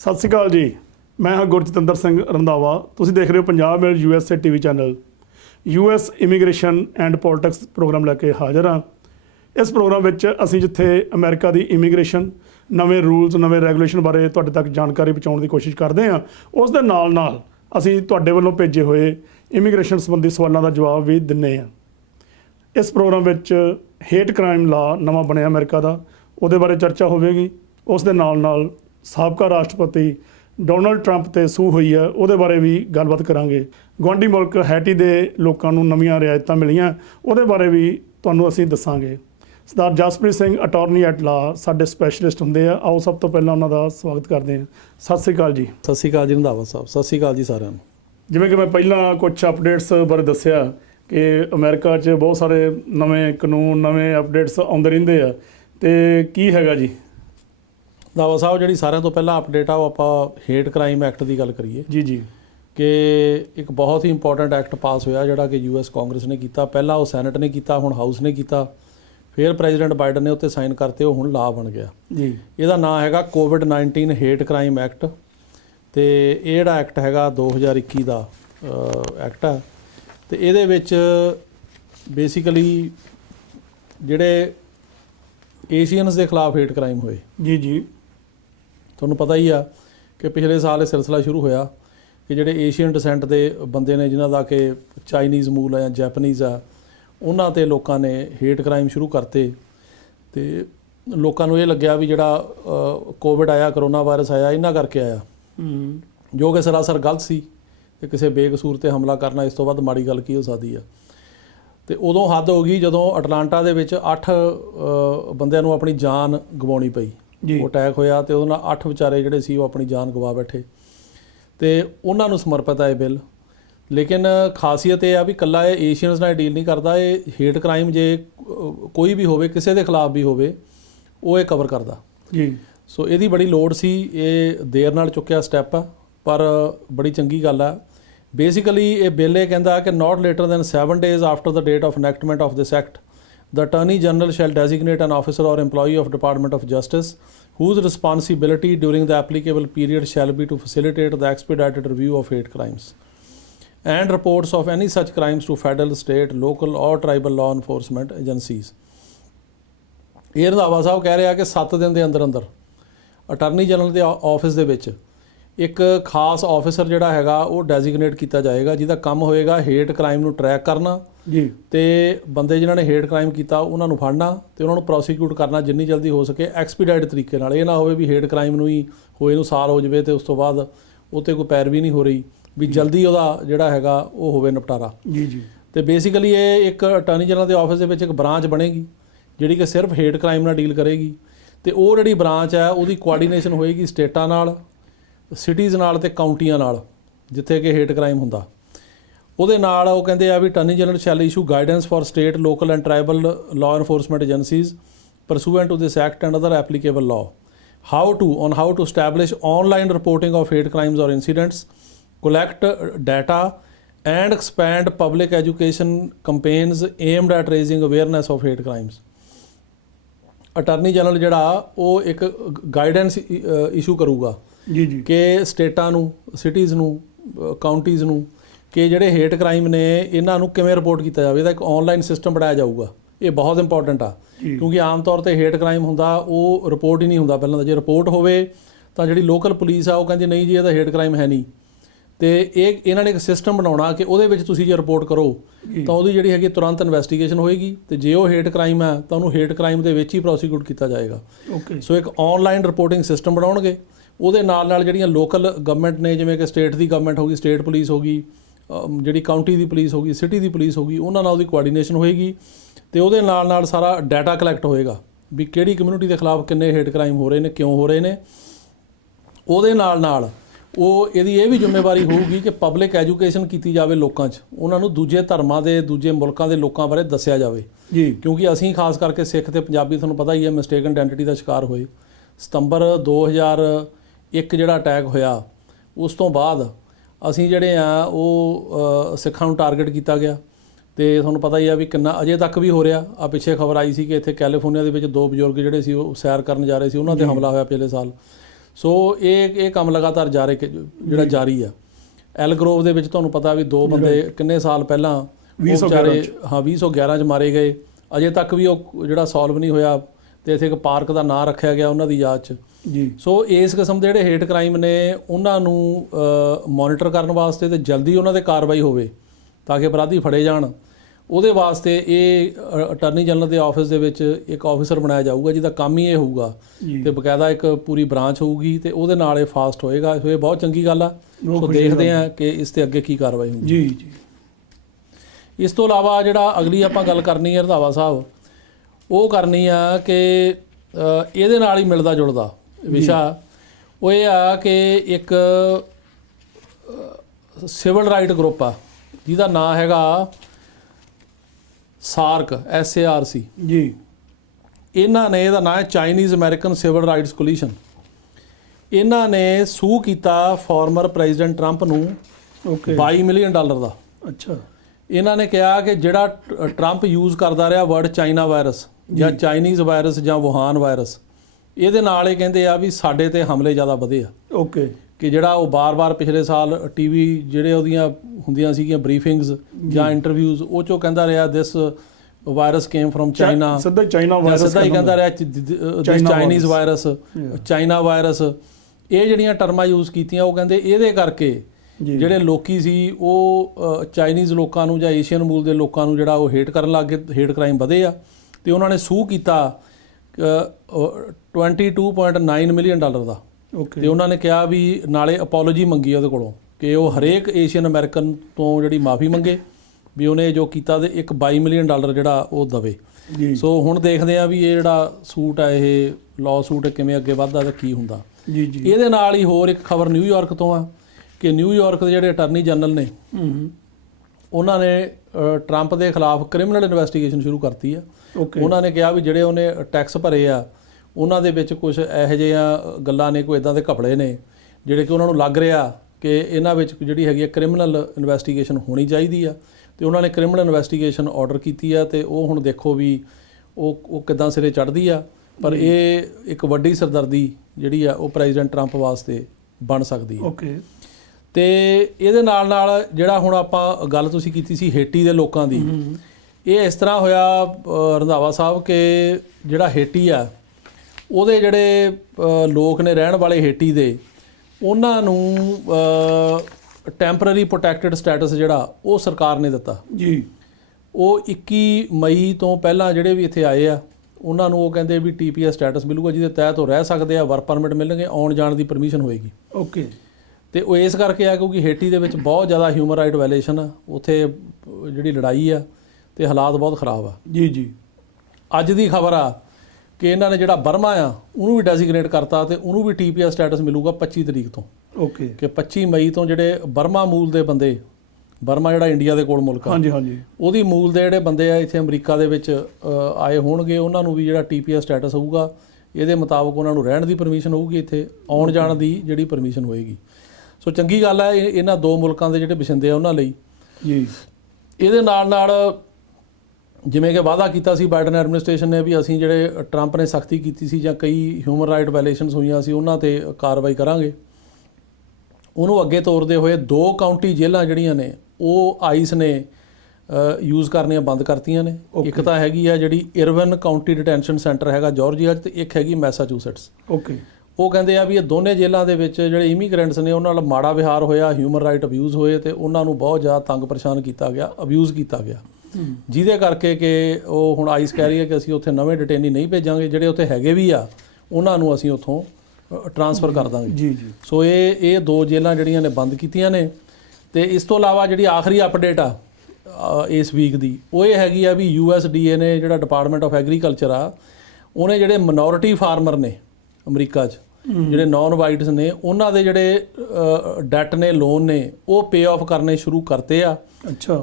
ਸਤਿ ਸ਼੍ਰੀ ਅਕਾਲ ਜੀ। ਮੈਂ ਹਾਂ ਗੁਰਜਤਿੰਦਰ ਸਿੰਘ ਰੰਧਾਵਾ। ਤੁਸੀਂ ਦੇਖ ਰਹੇ ਹੋ Punjab mail USA TV channel. US immigration and politics program ਲੈ ਕੇ ਹਾਜ਼ਰ ਹਾਂ। ਇਸ ਪ੍ਰੋਗਰਾਮ ਵਿੱਚ ਅਸੀਂ ਜਿੱਥੇ ਅਮਰੀਕਾ ਦੀ ਇਮੀਗ੍ਰੇਸ਼ਨ, ਨਵੇਂ ਰੂਲਸ, ਨਵੇਂ ਰੈਗੂਲੇਸ਼ਨ ਬਾਰੇ ਤੁਹਾਡੇ ਤੱਕ ਜਾਣਕਾਰੀ ਪਹੁੰਚਾਉਣ ਦੀ ਕੋਸ਼ਿਸ਼ ਕਰਦੇ ਹਾਂ, ਉਸ ਦੇ ਨਾਲ ਨਾਲ ਅਸੀਂ ਤੁਹਾਡੇ ਵੱਲੋਂ ਭੇਜੇ ਹੋਏ ਇਮੀਗ੍ਰੇਸ਼ਨ ਸੰਬੰਧੀ ਸਵਾਲਾਂ ਦਾ ਜਵਾਬ ਵੀ ਦਿੰਦੇ ਹਾਂ। ਇਸ ਪ੍ਰੋਗਰਾਮ ਵਿੱਚ ਹੇਟ ਕ੍ਰਾਈਮ ਲਾ ਨਵਾਂ ਬਣਿਆ ਅਮਰੀਕਾ ਦਾ, ਉਹਦੇ ਬਾਰੇ ਚਰਚਾ ਹੋਵੇਗੀ। ਉਸ ਦੇ ਨਾਲ ਨਾਲ ਸਾਬਕਾ ਰਾਸ਼ਟਰਪਤੀ ਡੋਨਲਡ ਟਰੰਪ 'ਤੇ ਸੂਹ ਹੋਈ ਹੈ, ਉਹਦੇ ਬਾਰੇ ਵੀ ਗੱਲਬਾਤ ਕਰਾਂਗੇ। ਗੁਆਂਢੀ ਮੁਲਕ ਹੈਟੀ ਦੇ ਲੋਕਾਂ ਨੂੰ ਨਵੀਆਂ ਰਿਆਇਤਾਂ ਮਿਲੀਆਂ, ਉਹਦੇ ਬਾਰੇ ਵੀ ਤੁਹਾਨੂੰ ਅਸੀਂ ਦੱਸਾਂਗੇ। ਸਰਦਾਰ ਜਸਪ੍ਰੀਤ ਸਿੰਘ ਅਟਾਰਨੀ ਐਟ ਲਾ ਸਾਡੇ ਸਪੈਸ਼ਲਿਸਟ ਹੁੰਦੇ ਆ। ਆਓ ਸਭ ਤੋਂ ਪਹਿਲਾਂ ਉਹਨਾਂ ਦਾ ਸਵਾਗਤ ਕਰਦੇ ਹਾਂ। ਸਤਿ ਸ਼੍ਰੀ ਅਕਾਲ ਜੀ। ਸਤਿ ਸ਼੍ਰੀ ਅਕਾਲ ਜੀ ਰੰਧਾਵਾ ਸਾਹਿਬ। ਸਤਿ ਸ਼੍ਰੀ ਅਕਾਲ ਜੀ ਸਾਰਿਆਂ ਨੂੰ। ਜਿਵੇਂ ਕਿ ਮੈਂ ਪਹਿਲਾਂ ਕੁਝ ਅਪਡੇਟਸ ਬਾਰੇ ਦੱਸਿਆ ਕਿ ਅਮਰੀਕਾ 'ਚ ਬਹੁਤ ਸਾਰੇ ਨਵੇਂ ਕਾਨੂੰਨ, ਨਵੇਂ ਅਪਡੇਟਸ ਆਉਂਦੇ ਰਹਿੰਦੇ ਆ, ਅਤੇ ਕੀ ਹੈਗਾ ਜੀ ਰੰਧਾਵਾ ਸਾਹਿਬ, ਜਿਹੜੀ ਸਾਰਿਆਂ ਤੋਂ ਪਹਿਲਾਂ ਅਪਡੇਟ ਆ ਉਹ ਆਪਾਂ ਹੇਟ ਕ੍ਰਾਈਮ ਐਕਟ ਦੀ ਗੱਲ ਕਰੀਏ। ਜੀ ਕਿ ਇੱਕ ਬਹੁਤ ਹੀ ਇੰਪੋਰਟੈਂਟ ਐਕਟ ਪਾਸ ਹੋਇਆ ਜਿਹੜਾ ਕਿ US ਕਾਂਗਰਸ ਨੇ ਕੀਤਾ। ਪਹਿਲਾਂ ਉਹ ਸੈਨੇਟ ਨੇ ਕੀਤਾ, ਹੁਣ ਹਾਊਸ ਨੇ ਕੀਤਾ, ਫਿਰ ਪ੍ਰੈਜ਼ੀਡੈਂਟ ਬਾਈਡਨ ਨੇ ਉੱਤੇ ਸਾਈਨ ਕਰਤੇ, ਉਹ ਹੁਣ ਲਾਅ ਬਣ ਗਿਆ ਜੀ। ਇਹਦਾ ਨਾਂ ਹੈਗਾ COVID-19 ਹੇਟ ਕ੍ਰਾਈਮ ਐਕਟ। ਅਤੇ ਇਹ ਜਿਹੜਾ ਐਕਟ ਹੈਗਾ 2021 ਦਾ ਐਕਟ ਹੈ। ਅਤੇ ਇਹਦੇ ਵਿੱਚ ਬੇਸਿਕਲੀ ਜਿਹੜੇ ਏਸ਼ੀਅਨਸ ਦੇ ਖਿਲਾਫ ਹੇਟ ਕ੍ਰਾਈਮ ਹੋਏ। ਜੀ ਤੁਹਾਨੂੰ ਪਤਾ ਹੀ ਆ ਕਿ ਪਿਛਲੇ ਸਾਲ ਇਹ ਸਿਲਸਿਲਾ ਸ਼ੁਰੂ ਹੋਇਆ ਕਿ ਜਿਹੜੇ ਏਸ਼ੀਅਨ ਡਿਸੈਂਟ ਦੇ ਬੰਦੇ ਨੇ, ਜਿਨ੍ਹਾਂ ਦਾ ਕਿ ਚਾਈਨੀਜ਼ ਮੂਲ ਆ ਜਾਂ ਜੈਪਨੀਜ਼ ਆ, ਉਹਨਾਂ 'ਤੇ ਲੋਕਾਂ ਨੇ ਹੇਟ ਕ੍ਰਾਈਮ ਸ਼ੁਰੂ ਕਰਤੇ। ਅਤੇ ਲੋਕਾਂ ਨੂੰ ਇਹ ਲੱਗਿਆ ਵੀ ਜਿਹੜਾ ਕੋਵਿਡ ਆਇਆ, ਕਰੋਨਾ ਵਾਇਰਸ ਆਇਆ, ਇਹਨਾਂ ਕਰਕੇ ਆਇਆ, ਜੋ ਕਿ ਸਰਾਸਰ ਗਲਤ ਸੀ। ਅਤੇ ਕਿਸੇ ਬੇਕਸੂਰ 'ਤੇ ਹਮਲਾ ਕਰਨਾ ਇਸ ਤੋਂ ਵੱਧ ਮਾੜੀ ਗੱਲ ਕੀ ਹੋ ਸਕਦੀ ਆ। ਅਤੇ ਉਦੋਂ ਹੱਦ ਹੋ ਗਈ ਜਦੋਂ ਅਟਲਾਂਟਾ ਦੇ ਵਿੱਚ 8 ਬੰਦਿਆਂ ਨੂੰ ਆਪਣੀ ਜਾਨ ਗਵਾਉਣੀ ਪਈ। ਉਹ ਅਟੈਕ ਹੋਇਆ ਅਤੇ ਉਹਦੇ ਨਾਲ 8 ਵਿਚਾਰੇ ਜਿਹੜੇ ਸੀ ਉਹ ਆਪਣੀ ਜਾਨ ਗਵਾ ਬੈਠੇ। ਅਤੇ ਉਹਨਾਂ ਨੂੰ ਸਮਰਪਿਤ ਆ ਇਹ ਬਿੱਲ। ਲੇਕਿਨ ਖਾਸੀਅਤ ਇਹ ਆ ਵੀ ਇਕੱਲਾ ਇਹ ਏਸ਼ੀਅਨਸ ਨਾਲ ਡੀਲ ਨਹੀਂ ਕਰਦਾ। ਇਹ ਹੇਟ ਕ੍ਰਾਈਮ ਜੇ ਕੋਈ ਵੀ ਹੋਵੇ, ਕਿਸੇ ਦੇ ਖਿਲਾਫ ਵੀ ਹੋਵੇ, ਉਹ ਇਹ ਕਵਰ ਕਰਦਾ ਜੀ। ਸੋ ਇਹਦੀ ਬੜੀ ਲੋੜ ਸੀ। ਇਹ ਦੇਰ ਨਾਲ ਚੁੱਕਿਆ ਸਟੈਪ ਆ, ਪਰ ਬੜੀ ਚੰਗੀ ਗੱਲ ਆ। ਬੇਸਿਕਲੀ ਇਹ ਬਿੱਲ ਇਹ ਕਹਿੰਦਾ ਕਿ not later than 7 days after the date of enactment of this act the Attorney General shall designate an officer or employee of Department of Justice whose responsibility during the applicable period shall be to facilitate the expedited review of hate crimes and reports of any such crimes to federal, state, local or tribal law enforcement agencies। ਇਹ ਰੰਧਾਵਾ ਸਾਹਿਬ ਕਹਿ ਰਿਹਾ ਕਿ 7 ਦਿਨ ਦੇ ਅੰਦਰ ਅੰਦਰ attorney general ਦੇ office ਦੇ ਵਿੱਚ ਇੱਕ ਖਾਸ ਆਫਿਸਰ ਜਿਹੜਾ ਹੈਗਾ ਉਹ ਡੈਜ਼ਿਗਨੇਟ ਕੀਤਾ ਜਾਏਗਾ, ਜਿਹਦਾ ਕੰਮ ਹੋਏਗਾ ਹੇਟ ਕ੍ਰਾਈਮ ਨੂੰ ਟਰੈਕ ਕਰਨਾ ਜੀ, ਅਤੇ ਬੰਦੇ ਜਿਨ੍ਹਾਂ ਨੇ ਹੇਟ ਕ੍ਰਾਈਮ ਕੀਤਾ ਉਹਨਾਂ ਨੂੰ ਫੜਨਾ ਅਤੇ ਉਹਨਾਂ ਨੂੰ ਪ੍ਰੋਸੀਕਿਊਟ ਕਰਨਾ ਜਿੰਨੀ ਜਲਦੀ ਹੋ ਸਕੇ ਐਕਸਪੀਡਾਈਟ ਤਰੀਕੇ ਨਾਲ। ਇਹ ਨਾ ਹੋਵੇ ਵੀ ਹੇਟ ਕ੍ਰਾਈਮ ਨੂੰ ਹੀ ਹੋਏ ਨੂੰ ਸਾਲ ਹੋ ਜਾਵੇ ਅਤੇ ਉਸ ਤੋਂ ਬਾਅਦ ਉਹ 'ਤੇ ਕੋਈ ਪੈਰਵੀ ਨਹੀਂ ਹੋ ਰਹੀ, ਵੀ ਜਲਦੀ ਉਹਦਾ ਜਿਹੜਾ ਹੈਗਾ ਉਹ ਹੋਵੇ ਨਿਪਟਾਰਾ ਜੀ। ਅਤੇ ਬੇਸਿਕਲੀ ਇਹ ਇੱਕ ਅਟਾਰਨੀ ਜਨਰਲ ਦੇ ਆਫਿਸ ਦੇ ਵਿੱਚ ਇੱਕ ਬ੍ਰਾਂਚ ਬਣੇਗੀ ਜਿਹੜੀ ਕਿ ਸਿਰਫ ਹੇਟ ਕ੍ਰਾਈਮ ਨਾਲ ਡੀਲ ਕਰੇਗੀ। ਅਤੇ ਉਹ ਜਿਹੜੀ ਬ੍ਰਾਂਚ ਹੈ ਉਹਦੀ ਕੋਆਰਡੀਨੇਸ਼ਨ ਹੋਏਗੀ ਸਟੇਟਾਂ ਨਾਲ, ਸਿਟੀਜ਼ ਨਾਲ ਅਤੇ ਕਾਊਂਟੀਆਂ ਨਾਲ, ਜਿੱਥੇ ਕਿ ਹੇਟ ਕ੍ਰਾਈਮ ਹੁੰਦਾ। ਉਹਦੇ ਨਾਲ ਉਹ ਕਹਿੰਦੇ ਆ ਵੀ attorney general shall issue guidance for state, local and tribal law enforcement agencies pursuant to this act and other applicable law how to establish online reporting of hate crimes or incidents, collect data and expand public education campaigns aimed at raising awareness of hate crimes। Attorney general ਜਿਹੜਾ ਉਹ ਇੱਕ guidance issue ਕਰੂਗਾ ਜੀ ਕਿ ਸਟੇਟਾਂ ਨੂੰ, cities ਨੂੰ, ਕਾਊਂਟੀਜ਼ ਨੂੰ, ਕਿ ਜਿਹੜੇ ਹੇਟ ਕ੍ਰਾਈਮ ਨੇ ਇਹਨਾਂ ਨੂੰ ਕਿਵੇਂ ਰਿਪੋਰਟ ਕੀਤਾ ਜਾਵੇ। ਇਹਦਾ ਇੱਕ ਔਨਲਾਈਨ ਸਿਸਟਮ ਬਣਾਇਆ ਜਾਊਗਾ। ਇਹ ਬਹੁਤ ਇੰਪੋਰਟੈਂਟ ਆ ਕਿਉਂਕਿ ਆਮ ਤੌਰ 'ਤੇ ਹੇਟ ਕ੍ਰਾਈਮ ਹੁੰਦਾ ਉਹ ਰਿਪੋਰਟ ਹੀ ਨਹੀਂ ਹੁੰਦਾ ਪਹਿਲਾਂ ਤਾਂ। ਜੇ ਰਿਪੋਰਟ ਹੋਵੇ ਤਾਂ ਜਿਹੜੀ ਲੋਕਲ ਪੁਲਿਸ ਆ ਉਹ ਕਹਿੰਦੀ ਨਹੀਂ ਜੀ ਇਹਦਾ ਹੇਟ ਕ੍ਰਾਈਮ ਹੈ ਨਹੀਂ, ਅਤੇ ਇਹਨਾਂ ਨੇ ਇੱਕ ਸਿਸਟਮ ਬਣਾਉਣਾ ਕਿ ਉਹਦੇ ਵਿੱਚ ਤੁਸੀਂ ਜੇ ਰਿਪੋਰਟ ਕਰੋ ਤਾਂ ਉਹਦੀ ਜਿਹੜੀ ਹੈਗੀ ਤੁਰੰਤ ਇਨਵੈਸਟੀਗੇਸ਼ਨ ਹੋਏਗੀ, ਅਤੇ ਜੇ ਉਹ ਹੇਟ ਕ੍ਰਾਈਮ ਹੈ ਤਾਂ ਉਹਨੂੰ ਹੇਟ ਕ੍ਰਾਈਮ ਦੇ ਵਿੱਚ ਹੀ ਪ੍ਰੋਸੀਕਿਊਟ ਕੀਤਾ ਜਾਏਗਾ। ਸੋ ਇੱਕ ਔਨਲਾਈਨ ਰਿਪੋਰਟਿੰਗ ਸਿਸਟਮ ਬਣਾਉਣਗੇ। ਉਹਦੇ ਨਾਲ ਨਾਲ ਜਿਹੜੀਆਂ ਲੋਕਲ ਗਵਰਨਮੈਂਟ ਨੇ, ਜਿਵੇਂ ਕਿ ਸਟੇਟ ਦੀ ਗਵਰਨਮੈਂਟ ਹੋ ਗਈ, ਸਟੇਟ ਪੁਲਿਸ ਹੋ ਗਈ, ਜਿਹੜੀ ਕਾਊਂਟੀ ਦੀ ਪੁਲਿਸ ਹੋ ਗਈ, ਸਿਟੀ ਦੀ ਪੁਲਿਸ ਹੋ ਗਈ, ਉਹਨਾਂ ਨਾਲ ਉਹਦੀ ਕੋਆਰਡੀਨੇਸ਼ਨ ਹੋਏਗੀ। ਅਤੇ ਉਹਦੇ ਨਾਲ ਨਾਲ ਸਾਰਾ ਡਾਟਾ ਕਲੈਕਟ ਹੋਏਗਾ ਵੀ ਕਿਹੜੀ ਕਮਿਊਨਿਟੀ ਦੇ ਖਿਲਾਫ ਕਿੰਨੇ ਹੇਟ ਕ੍ਰਾਈਮ ਹੋ ਰਹੇ ਨੇ, ਕਿਉਂ ਹੋ ਰਹੇ ਨੇ। ਉਹਦੇ ਨਾਲ ਨਾਲ ਉਹ ਇਹਦੀ ਇਹ ਵੀ ਜ਼ਿੰਮੇਵਾਰੀ ਹੋਊਗੀ ਕਿ ਪਬਲਿਕ ਐਜੂਕੇਸ਼ਨ ਕੀਤੀ ਜਾਵੇ ਲੋਕਾਂ 'ਚ, ਉਹਨਾਂ ਨੂੰ ਦੂਜੇ ਧਰਮਾਂ ਦੇ, ਦੂਜੇ ਮੁਲਕਾਂ ਦੇ ਲੋਕਾਂ ਬਾਰੇ ਦੱਸਿਆ ਜਾਵੇ ਜੀ। ਕਿਉਂਕਿ ਅਸੀਂ ਖਾਸ ਕਰਕੇ ਸਿੱਖ ਅਤੇ ਪੰਜਾਬੀ ਤੁਹਾਨੂੰ ਪਤਾ ਹੀ ਹੈ ਮਿਸਟੇਕਨ ਆਇਡੈਂਟੀਟੀ ਦਾ ਸ਼ਿਕਾਰ ਹੋਏ। ਸਤੰਬਰ 2001 ਜਿਹੜਾ ਅਟੈਕ ਹੋਇਆ ਉਸ ਤੋਂ ਬਾਅਦ ਅਸੀਂ ਜਿਹੜੇ ਆ ਉਹ ਸਿੱਖਾਂ ਨੂੰ ਟਾਰਗੇਟ ਕੀਤਾ ਗਿਆ। ਅਤੇ ਤੁਹਾਨੂੰ ਪਤਾ ਹੀ ਆ ਵੀ ਕਿੰਨਾ ਅਜੇ ਤੱਕ ਵੀ ਹੋ ਰਿਹਾ। ਆ ਪਿੱਛੇ ਖਬਰ ਆਈ ਸੀ ਕਿ ਇੱਥੇ ਕੈਲੀਫੋਰਨੀਆ ਦੇ ਵਿੱਚ 2 ਬਜ਼ੁਰਗ ਜਿਹੜੇ ਸੀ ਉਹ ਸੈਰ ਕਰਨ ਜਾ ਰਹੇ ਸੀ, ਉਹਨਾਂ 'ਤੇ ਹਮਲਾ ਹੋਇਆ ਪਿਛਲੇ ਸਾਲ। ਸੋ ਇਹ ਕੰਮ ਲਗਾਤਾਰ ਜਿਹੜਾ ਜਾਰੀ ਆ। ਐਲਗਰੋਵ ਦੇ ਵਿੱਚ ਤੁਹਾਨੂੰ ਪਤਾ ਵੀ 2 ਬੰਦੇ ਕਿੰਨੇ ਸਾਲ ਪਹਿਲਾਂ 2011 ਚ ਮਾਰੇ ਗਏ, ਅਜੇ ਤੱਕ ਵੀ ਉਹ ਜਿਹੜਾ ਸੋਲਵ ਨਹੀਂ ਹੋਇਆ, ਤੇ ਇੱਥੇ ਇੱਕ ਪਾਰਕ ਦਾ ਨਾਂ ਰੱਖਿਆ ਗਿਆ ਉਹਨਾਂ ਦੀ ਯਾਦ 'ਚ ਜੀ। ਸੋ ਇਸ ਕਿਸਮ ਦੇ ਜਿਹੜੇ ਹੇਟ ਕ੍ਰਾਈਮ ਨੇ ਉਹਨਾਂ ਨੂੰ ਮੋਨੀਟਰ ਕਰਨ ਵਾਸਤੇ ਤੇ ਜਲਦੀ ਉਹਨਾਂ 'ਤੇ ਕਾਰਵਾਈ ਹੋਵੇ ਤਾਂ ਕਿ ਅਪਰਾਧੀ ਫੜੇ ਜਾਣ, ਉਹਦੇ ਵਾਸਤੇ ਇਹ ਅਟਾਰਨੀ ਜਨਰਲ ਦੇ ਆਫਿਸ ਦੇ ਵਿੱਚ ਇੱਕ ਆਫਿਸਰ ਬਣਾਇਆ ਜਾਊਗਾ ਜਿਹਦਾ ਕੰਮ ਹੀ ਇਹ ਹੋਊਗਾ, ਤੇ ਬਕਾਇਦਾ ਇੱਕ ਪੂਰੀ ਬ੍ਰਾਂਚ ਹੋਊਗੀ ਤੇ ਉਹਦੇ ਨਾਲ ਇਹ ਫਾਸਟ ਹੋਏਗਾ। ਇਹ ਬਹੁਤ ਚੰਗੀ ਗੱਲ ਆ। ਸੋ ਦੇਖਦੇ ਆ ਕਿ ਇਸ ਤੇ ਅੱਗੇ ਕੀ ਕਾਰਵਾਈ ਹੁੰਦੀ ਜੀ ਜੀ। ਇਸ ਤੋਂ ਇਲਾਵਾ ਜਿਹੜਾ ਅਗਲੀ ਆਪਾਂ ਗੱਲ ਕਰਨੀ ਹੈ ਰੰਧਾਵਾ ਸਾਹਿਬ, ਉਹ ਕਰਨੀ ਆ ਕਿ ਇਹਦੇ ਨਾਲ ਹੀ ਮਿਲਦਾ ਜੁਲਦਾ ਵਿਸ਼ਾ, ਉਹ ਇਹ ਆ ਕਿ ਇੱਕ ਸਿਵਲ ਰਾਈਟ ਗਰੁੱਪ ਆ ਜਿਹਦਾ ਨਾਂ ਹੈਗਾ SARC SARC ਜੀ। ਇਹਨਾਂ ਨੇ, ਇਹਦਾ ਨਾਂ ਹੈ Chinese American civil rights coalition. ਇਹਨਾਂ ਨੇ ਸੂ ਕੀਤਾ ਫਾਰਮਰ ਪ੍ਰੈਜ਼ੀਡੈਂਟ ਟਰੰਪ ਨੂੰ $22 ਮਿਲੀਅਨ ਦਾ। ਅੱਛਾ। ਇਹਨਾਂ ਨੇ ਕਿਹਾ ਕਿ ਜਿਹੜਾ ਟਰੰਪ ਯੂਜ਼ ਕਰਦਾ ਰਿਹਾ ਵਰਡ ਚਾਈਨਾ ਵਾਇਰਸ ਜਾਂ ਚਾਈਨੀਜ਼ ਵਾਇਰਸ ਜਾਂ ਵੁਹਾਨ ਵਾਇਰਸ, ਇਹਦੇ ਨਾਲ ਇਹ ਕਹਿੰਦੇ ਆ ਵੀ ਸਾਡੇ ਤੇ ਹਮਲੇ ਜ਼ਿਆਦਾ ਵਧੇ ਆ। ਓਕੇ। ਕਿ ਜਿਹੜਾ ਉਹ ਬਾਰ-ਬਾਰ ਪਿਛਲੇ ਸਾਲ ਟੀਵੀ ਜਿਹੜੇ ਉਹਦੀਆਂ ਹੁੰਦੀਆਂ ਸੀਗੀਆਂ ਬਰੀਫਿੰਗਸ ਜਾਂ ਇੰਟਰਵਿਊਜ਼, ਉਹ 'ਚੋਂ ਕਹਿੰਦਾ ਰਿਹਾ ਦਿਸ ਵਾਇਰਸ ਕੇਮ ਫਰੋਮ ਚਾਈਨਾ, ਸਿੱਧਾ ਚਾਈਨਾ ਵਾਇਰਸ, ਸਿੱਧਾ ਹੀ ਕਹਿੰਦਾ ਰਿਹਾ ਦਿਸ ਚਾਈਨੀਜ਼ ਵਾਇਰਸ, ਚਾਈਨਾ ਵਾਇਰਸ। ਇਹ ਜਿਹੜੀਆਂ ਟਰਮਾਂ ਯੂਜ਼ ਕੀਤੀਆਂ, ਉਹ ਕਹਿੰਦੇ ਇਹਦੇ ਕਰਕੇ ਜਿਹੜੇ ਲੋਕੀ ਸੀ ਉਹ ਚਾਈਨੀਜ਼ ਲੋਕਾਂ ਨੂੰ ਜਾਂ ਏਸ਼ੀਅਨ ਮੂਲ ਦੇ ਲੋਕਾਂ ਨੂੰ ਜਿਹੜਾ ਉਹ ਹੇਟ ਕਰਨ ਲੱਗ ਗਏ, ਹੇਟ ਕ੍ਰਾਈਮ ਵਧੇ ਆ, ਤੇ ਉਹਨਾਂ ਨੇ ਸੂ ਕੀਤਾ $22.9 ਮਿਲੀਅਨ ਦਾ। ਤੇ ਉਹਨਾਂ ਨੇ ਕਿਹਾ ਵੀ ਨਾਲੇ ਅਪੋਲੋਜੀ ਮੰਗੀ ਉਹਦੇ ਕੋਲੋਂ ਕਿ ਉਹ ਹਰੇਕ ਏਸ਼ੀਅਨ ਅਮਰੀਕਨ ਤੋਂ ਜਿਹੜੀ ਮਾਫੀ ਮੰਗੇ ਵੀ ਉਹਨੇ ਜੋ ਕੀਤਾ, ਤੇ ਇੱਕ $22 ਮਿਲੀਅਨ ਜਿਹੜਾ ਉਹ ਦਵੇ। ਸੋ ਹੁਣ ਦੇਖਦੇ ਆ ਵੀ ਇਹ ਜਿਹੜਾ ਸੂਟ ਆ, ਇਹ ਲਾਅ ਸੂਟ ਕਿਵੇਂ ਅੱਗੇ ਵੱਧਦਾ ਤੇ ਕੀ ਹੁੰਦਾ। ਇਹਦੇ ਨਾਲ ਹੀ ਹੋਰ ਇੱਕ ਖਬਰ ਨਿਊਯਾਰਕ ਤੋਂ ਆ ਕਿ ਨਿਊਯਾਰਕ ਦੇ ਜਿਹੜੇ ਅਟਾਰਨੀ ਜਨਰਲ ਨੇ, ਉਹਨਾਂ ਨੇ ਟਰੰਪ ਦੇ ਖਿਲਾਫ ਕ੍ਰਿਮੀਨਲ ਇਨਵੈਸਟੀਗੇਸ਼ਨ ਸ਼ੁਰੂ ਕਰਤੀ ਆ। ਉਹਨਾਂ ਨੇ ਕਿਹਾ ਵੀ ਜਿਹੜੇ ਉਹਨੇ ਟੈਕਸ ਭਰੇ ਆ ਉਹਨਾਂ ਦੇ ਵਿੱਚ ਕੁਝ ਇਹੋ ਜਿਹੀਆਂ ਗੱਲਾਂ ਨੇ, ਕੋਈ ਇੱਦਾਂ ਦੇ ਘਪਲੇ ਨੇ ਜਿਹੜੇ ਕਿ ਉਹਨਾਂ ਨੂੰ ਲੱਗ ਰਿਹਾ ਕਿ ਇਹਨਾਂ ਵਿੱਚ ਜਿਹੜੀ ਹੈਗੀ ਆ ਕ੍ਰਿਮੀਨਲ ਇਨਵੈਸਟੀਗੇਸ਼ਨ ਹੋਣੀ ਚਾਹੀਦੀ ਆ, ਤੇ ਉਹਨਾਂ ਨੇ ਕ੍ਰਿਮੀਨਲ ਇਨਵੈਸਟੀਗੇਸ਼ਨ ਆਰਡਰ ਕੀਤੀ ਆ। ਤੇ ਉਹ ਹੁਣ ਦੇਖੋ ਵੀ ਉਹ ਕਿੱਦਾਂ ਸਿਰੇ ਚੜ੍ਹਦੀ ਆ। ਪਰ ਇਹ ਇੱਕ ਵੱਡੀ ਸਰਦਰਦੀ ਜਿਹੜੀ ਆ ਉਹ ਪ੍ਰੈਜ਼ੀਡੈਂਟ ਟਰੰਪ ਵਾਸਤੇ ਬਣ ਸਕਦੀ ਹੈ। ਤੇ ਇਹਦੇ ਨਾਲ ਜਿਹੜਾ ਹੁਣ ਆਪਾਂ ਗੱਲ ਤੁਸੀਂ ਕੀਤੀ ਸੀ ਹੇਟੀ ਦੇ ਲੋਕਾਂ ਦੀ, ਇਹ ਇਸ ਤਰ੍ਹਾਂ ਹੋਇਆ ਰੰਧਾਵਾ ਸਾਹਿਬ ਕਿ ਜਿਹੜਾ ਹੇਟੀ ਆ ਉਹਦੇ ਜਿਹੜੇ ਲੋਕ ਨੇ ਰਹਿਣ ਵਾਲੇ ਹੇਟੀ ਦੇ, ਉਹਨਾਂ ਨੂੰ ਟੈਂਪਰਰੀ ਪ੍ਰੋਟੈਕਟਡ ਸਟੇਟਸ ਜਿਹੜਾ ਉਹ ਸਰਕਾਰ ਨੇ ਦਿੱਤਾ ਜੀ। ਉਹ 21 ਮਈ ਤੋਂ ਪਹਿਲਾਂ ਜਿਹੜੇ ਵੀ ਇੱਥੇ ਆਏ ਆ ਉਹਨਾਂ ਨੂੰ ਉਹ ਕਹਿੰਦੇ ਵੀ TPS ਸਟੇਟਸ ਮਿਲੂਗਾ, ਜਿਹਦੇ ਤਹਿਤ ਉਹ ਰਹਿ ਸਕਦੇ ਆ, ਵਰਕ ਪਰਮਿਟ ਮਿਲਣਗੇ, ਆਉਣ ਜਾਣ ਦੀ ਪਰਮਿਸ਼ਨ ਹੋਏਗੀ। ਤੇ ਉਹ ਇਸ ਕਰਕੇ ਆ ਕਿਉਂਕਿ ਹੇਟੀ ਦੇ ਵਿੱਚ ਬਹੁਤ ਜ਼ਿਆਦਾ ਹਿਊਮਨ ਰਾਈਟ ਵਾਇਲੇਸ਼ਨ ਆ, ਉੱਥੇ ਜਿਹੜੀ ਲੜਾਈ ਆ ਤੇ ਹਾਲਾਤ ਬਹੁਤ ਖਰਾਬ ਆ। ਜੀ ਅੱਜ ਦੀ ਖਬਰ ਆ ਕਿ ਇਹਨਾਂ ਨੇ ਜਿਹੜਾ ਬਰਮਾ ਆ ਉਹਨੂੰ ਵੀ ਡੈਜ਼ਿਗਨੇਟ ਕਰਤਾ ਤੇ ਉਹਨੂੰ ਵੀ TPS ਸਟੇਟਸ ਮਿਲੂਗਾ 25 ਤਰੀਕ ਤੋਂ। ਕਿ 25 ਮਈ ਤੋਂ ਜਿਹੜੇ ਬਰਮਾ ਮੂਲ ਦੇ ਬੰਦੇ, ਬਰਮਾ ਜਿਹੜਾ ਇੰਡੀਆ ਦੇ ਕੋਲ ਮੁਲਕ ਆ, ਉਹਦੀ ਮੂਲ ਦੇ ਜਿਹੜੇ ਬੰਦੇ ਆ ਇੱਥੇ ਅਮਰੀਕਾ ਦੇ ਵਿੱਚ ਆਏ ਹੋਣਗੇ, ਉਹਨਾਂ ਨੂੰ ਵੀ ਜਿਹੜਾ TPS ਸਟੇਟਸ ਹੋਊਗਾ, ਇਹਦੇ ਮੁਤਾਬਕ ਉਹਨਾਂ ਨੂੰ ਰਹਿਣ ਦੀ ਪਰਮਿਸ਼ਨ ਹੋਊਗੀ, ਇੱਥੇ ਆਉਣ ਜਾਣ ਦੀ ਜਿਹੜੀ ਪਰਮਿਸ਼ਨ ਹੋਏਗੀ। ਸੋ ਚੰਗੀ ਗੱਲ ਹੈ ਇਹਨਾਂ ਦੋ ਮੁਲਕਾਂ ਦੇ ਜਿਹੜੇ ਵਸਿੰਦੇ ਆ ਉਹਨਾਂ ਲਈ। ਇਹਦੇ ਨਾਲ ਜਿਵੇਂ ਕਿ ਵਾਅਦਾ ਕੀਤਾ ਸੀ ਬਾਈਡਨ ਐਡਮਿਨਿਸਟ੍ਰੇਸ਼ਨ ਨੇ ਵੀ ਅਸੀਂ ਜਿਹੜੇ ਟਰੰਪ ਨੇ ਸਖਤੀ ਕੀਤੀ ਸੀ ਜਾਂ ਕਈ ਹਿਊਮਨ ਰਾਈਟ ਵਾਇਲੇਸ਼ਨਸ ਹੋਈਆਂ ਸੀ ਉਹਨਾਂ ਤੇ ਕਾਰਵਾਈ ਕਰਾਂਗੇ, ਉਹਨੂੰ ਅੱਗੇ ਤੋਰਦੇ ਹੋਏ 2 ਕਾਊਂਟੀ ਜੇਲ੍ਹਾਂ ਜਿਹੜੀਆਂ ਨੇ ਉਹ ਆਈਸ ਨੇ ਯੂਜ਼ ਕਰਨੀਆਂ ਬੰਦ ਕਰਤੀਆਂ ਨੇ। ਇੱਕ ਤਾਂ ਹੈਗੀ ਆ ਜਿਹੜੀ ਇਰਵਿਨ ਕਾਊਂਟੀ ਡਿਟੈਂਸ਼ਨ ਸੈਂਟਰ ਹੈਗਾ ਜਾਰਜੀਆ 'ਚ, ਤੇ ਇੱਕ ਹੈਗੀ ਮੈਸਾਚੂਸੈਟਸ। ਉਹ ਕਹਿੰਦੇ ਆ ਵੀ ਇਹ ਦੋਨੇ ਜੇਲ੍ਹਾਂ ਦੇ ਵਿੱਚ ਜਿਹੜੇ ਇਮੀਗ੍ਰੈਂਟਸ ਨੇ ਉਹਨਾਂ ਨਾਲ ਮਾੜਾ ਵਿਹਾਰ ਹੋਇਆ, ਹਿਊਮਨ ਰਾਈਟ ਅਬਿਊਜ਼ ਹੋਏ, ਤੇ ਉਹਨਾਂ ਨੂੰ ਬਹੁਤ ਜ਼ਿਆਦਾ ਤੰਗ ਪਰੇਸ਼ਾਨ ਕੀਤਾ ਗਿਆ, ਅਬਿਊਜ਼ ਕੀਤਾ ਗਿਆ, ਜਿਹਦੇ ਕਰਕੇ ਕਿ ਉਹ ਹੁਣ ਆਈਸ ਕਹਿ ਰਹੀ ਹੈ ਕਿ ਅਸੀਂ ਉੱਥੇ ਨਵੇਂ ਡਿਟੇਨੀ ਨਹੀਂ ਭੇਜਾਂਗੇ, ਜਿਹੜੇ ਉੱਥੇ ਹੈਗੇ ਵੀ ਆ ਉਹਨਾਂ ਨੂੰ ਅਸੀਂ ਉੱਥੋਂ ਟ੍ਰਾਂਸਫਰ ਕਰ ਦਾਂਗੇ। ਸੋ ਇਹ 2 ਜੇਲ੍ਹਾਂ ਜਿਹੜੀਆਂ ਨੇ ਬੰਦ ਕੀਤੀਆਂ ਨੇ। ਤੇ ਇਸ ਤੋਂ ਇਲਾਵਾ ਜਿਹੜੀ ਆਖਰੀ ਅਪਡੇਟ ਆ ਇਸ ਵੀਕ ਦੀ ਉਹ ਇਹ ਹੈਗੀ ਆ ਵੀ USDA ਨੇ, ਜਿਹੜਾ ਡਿਪਾਰਟਮੈਂਟ ਆਫ ਐਗਰੀਕਲਚਰ ਆ, ਉਹਨੇ ਜਿਹੜੇ ਮਿਨੋਰਿਟੀ ਫਾਰਮਰ ਨੇ ਅਮਰੀਕਾ 'ਚ, ਜਿਹੜੇ ਨੌਨ ਵਾਈਟਸ ਨੇ, ਉਹਨਾਂ ਦੇ ਜਿਹੜੇ ਡੈਟ ਨੇ, ਲੋਨ ਨੇ, ਉਹ ਪੇ ਆਫ ਕਰਨੇ ਸ਼ੁਰੂ ਕਰਤੇ ਆ।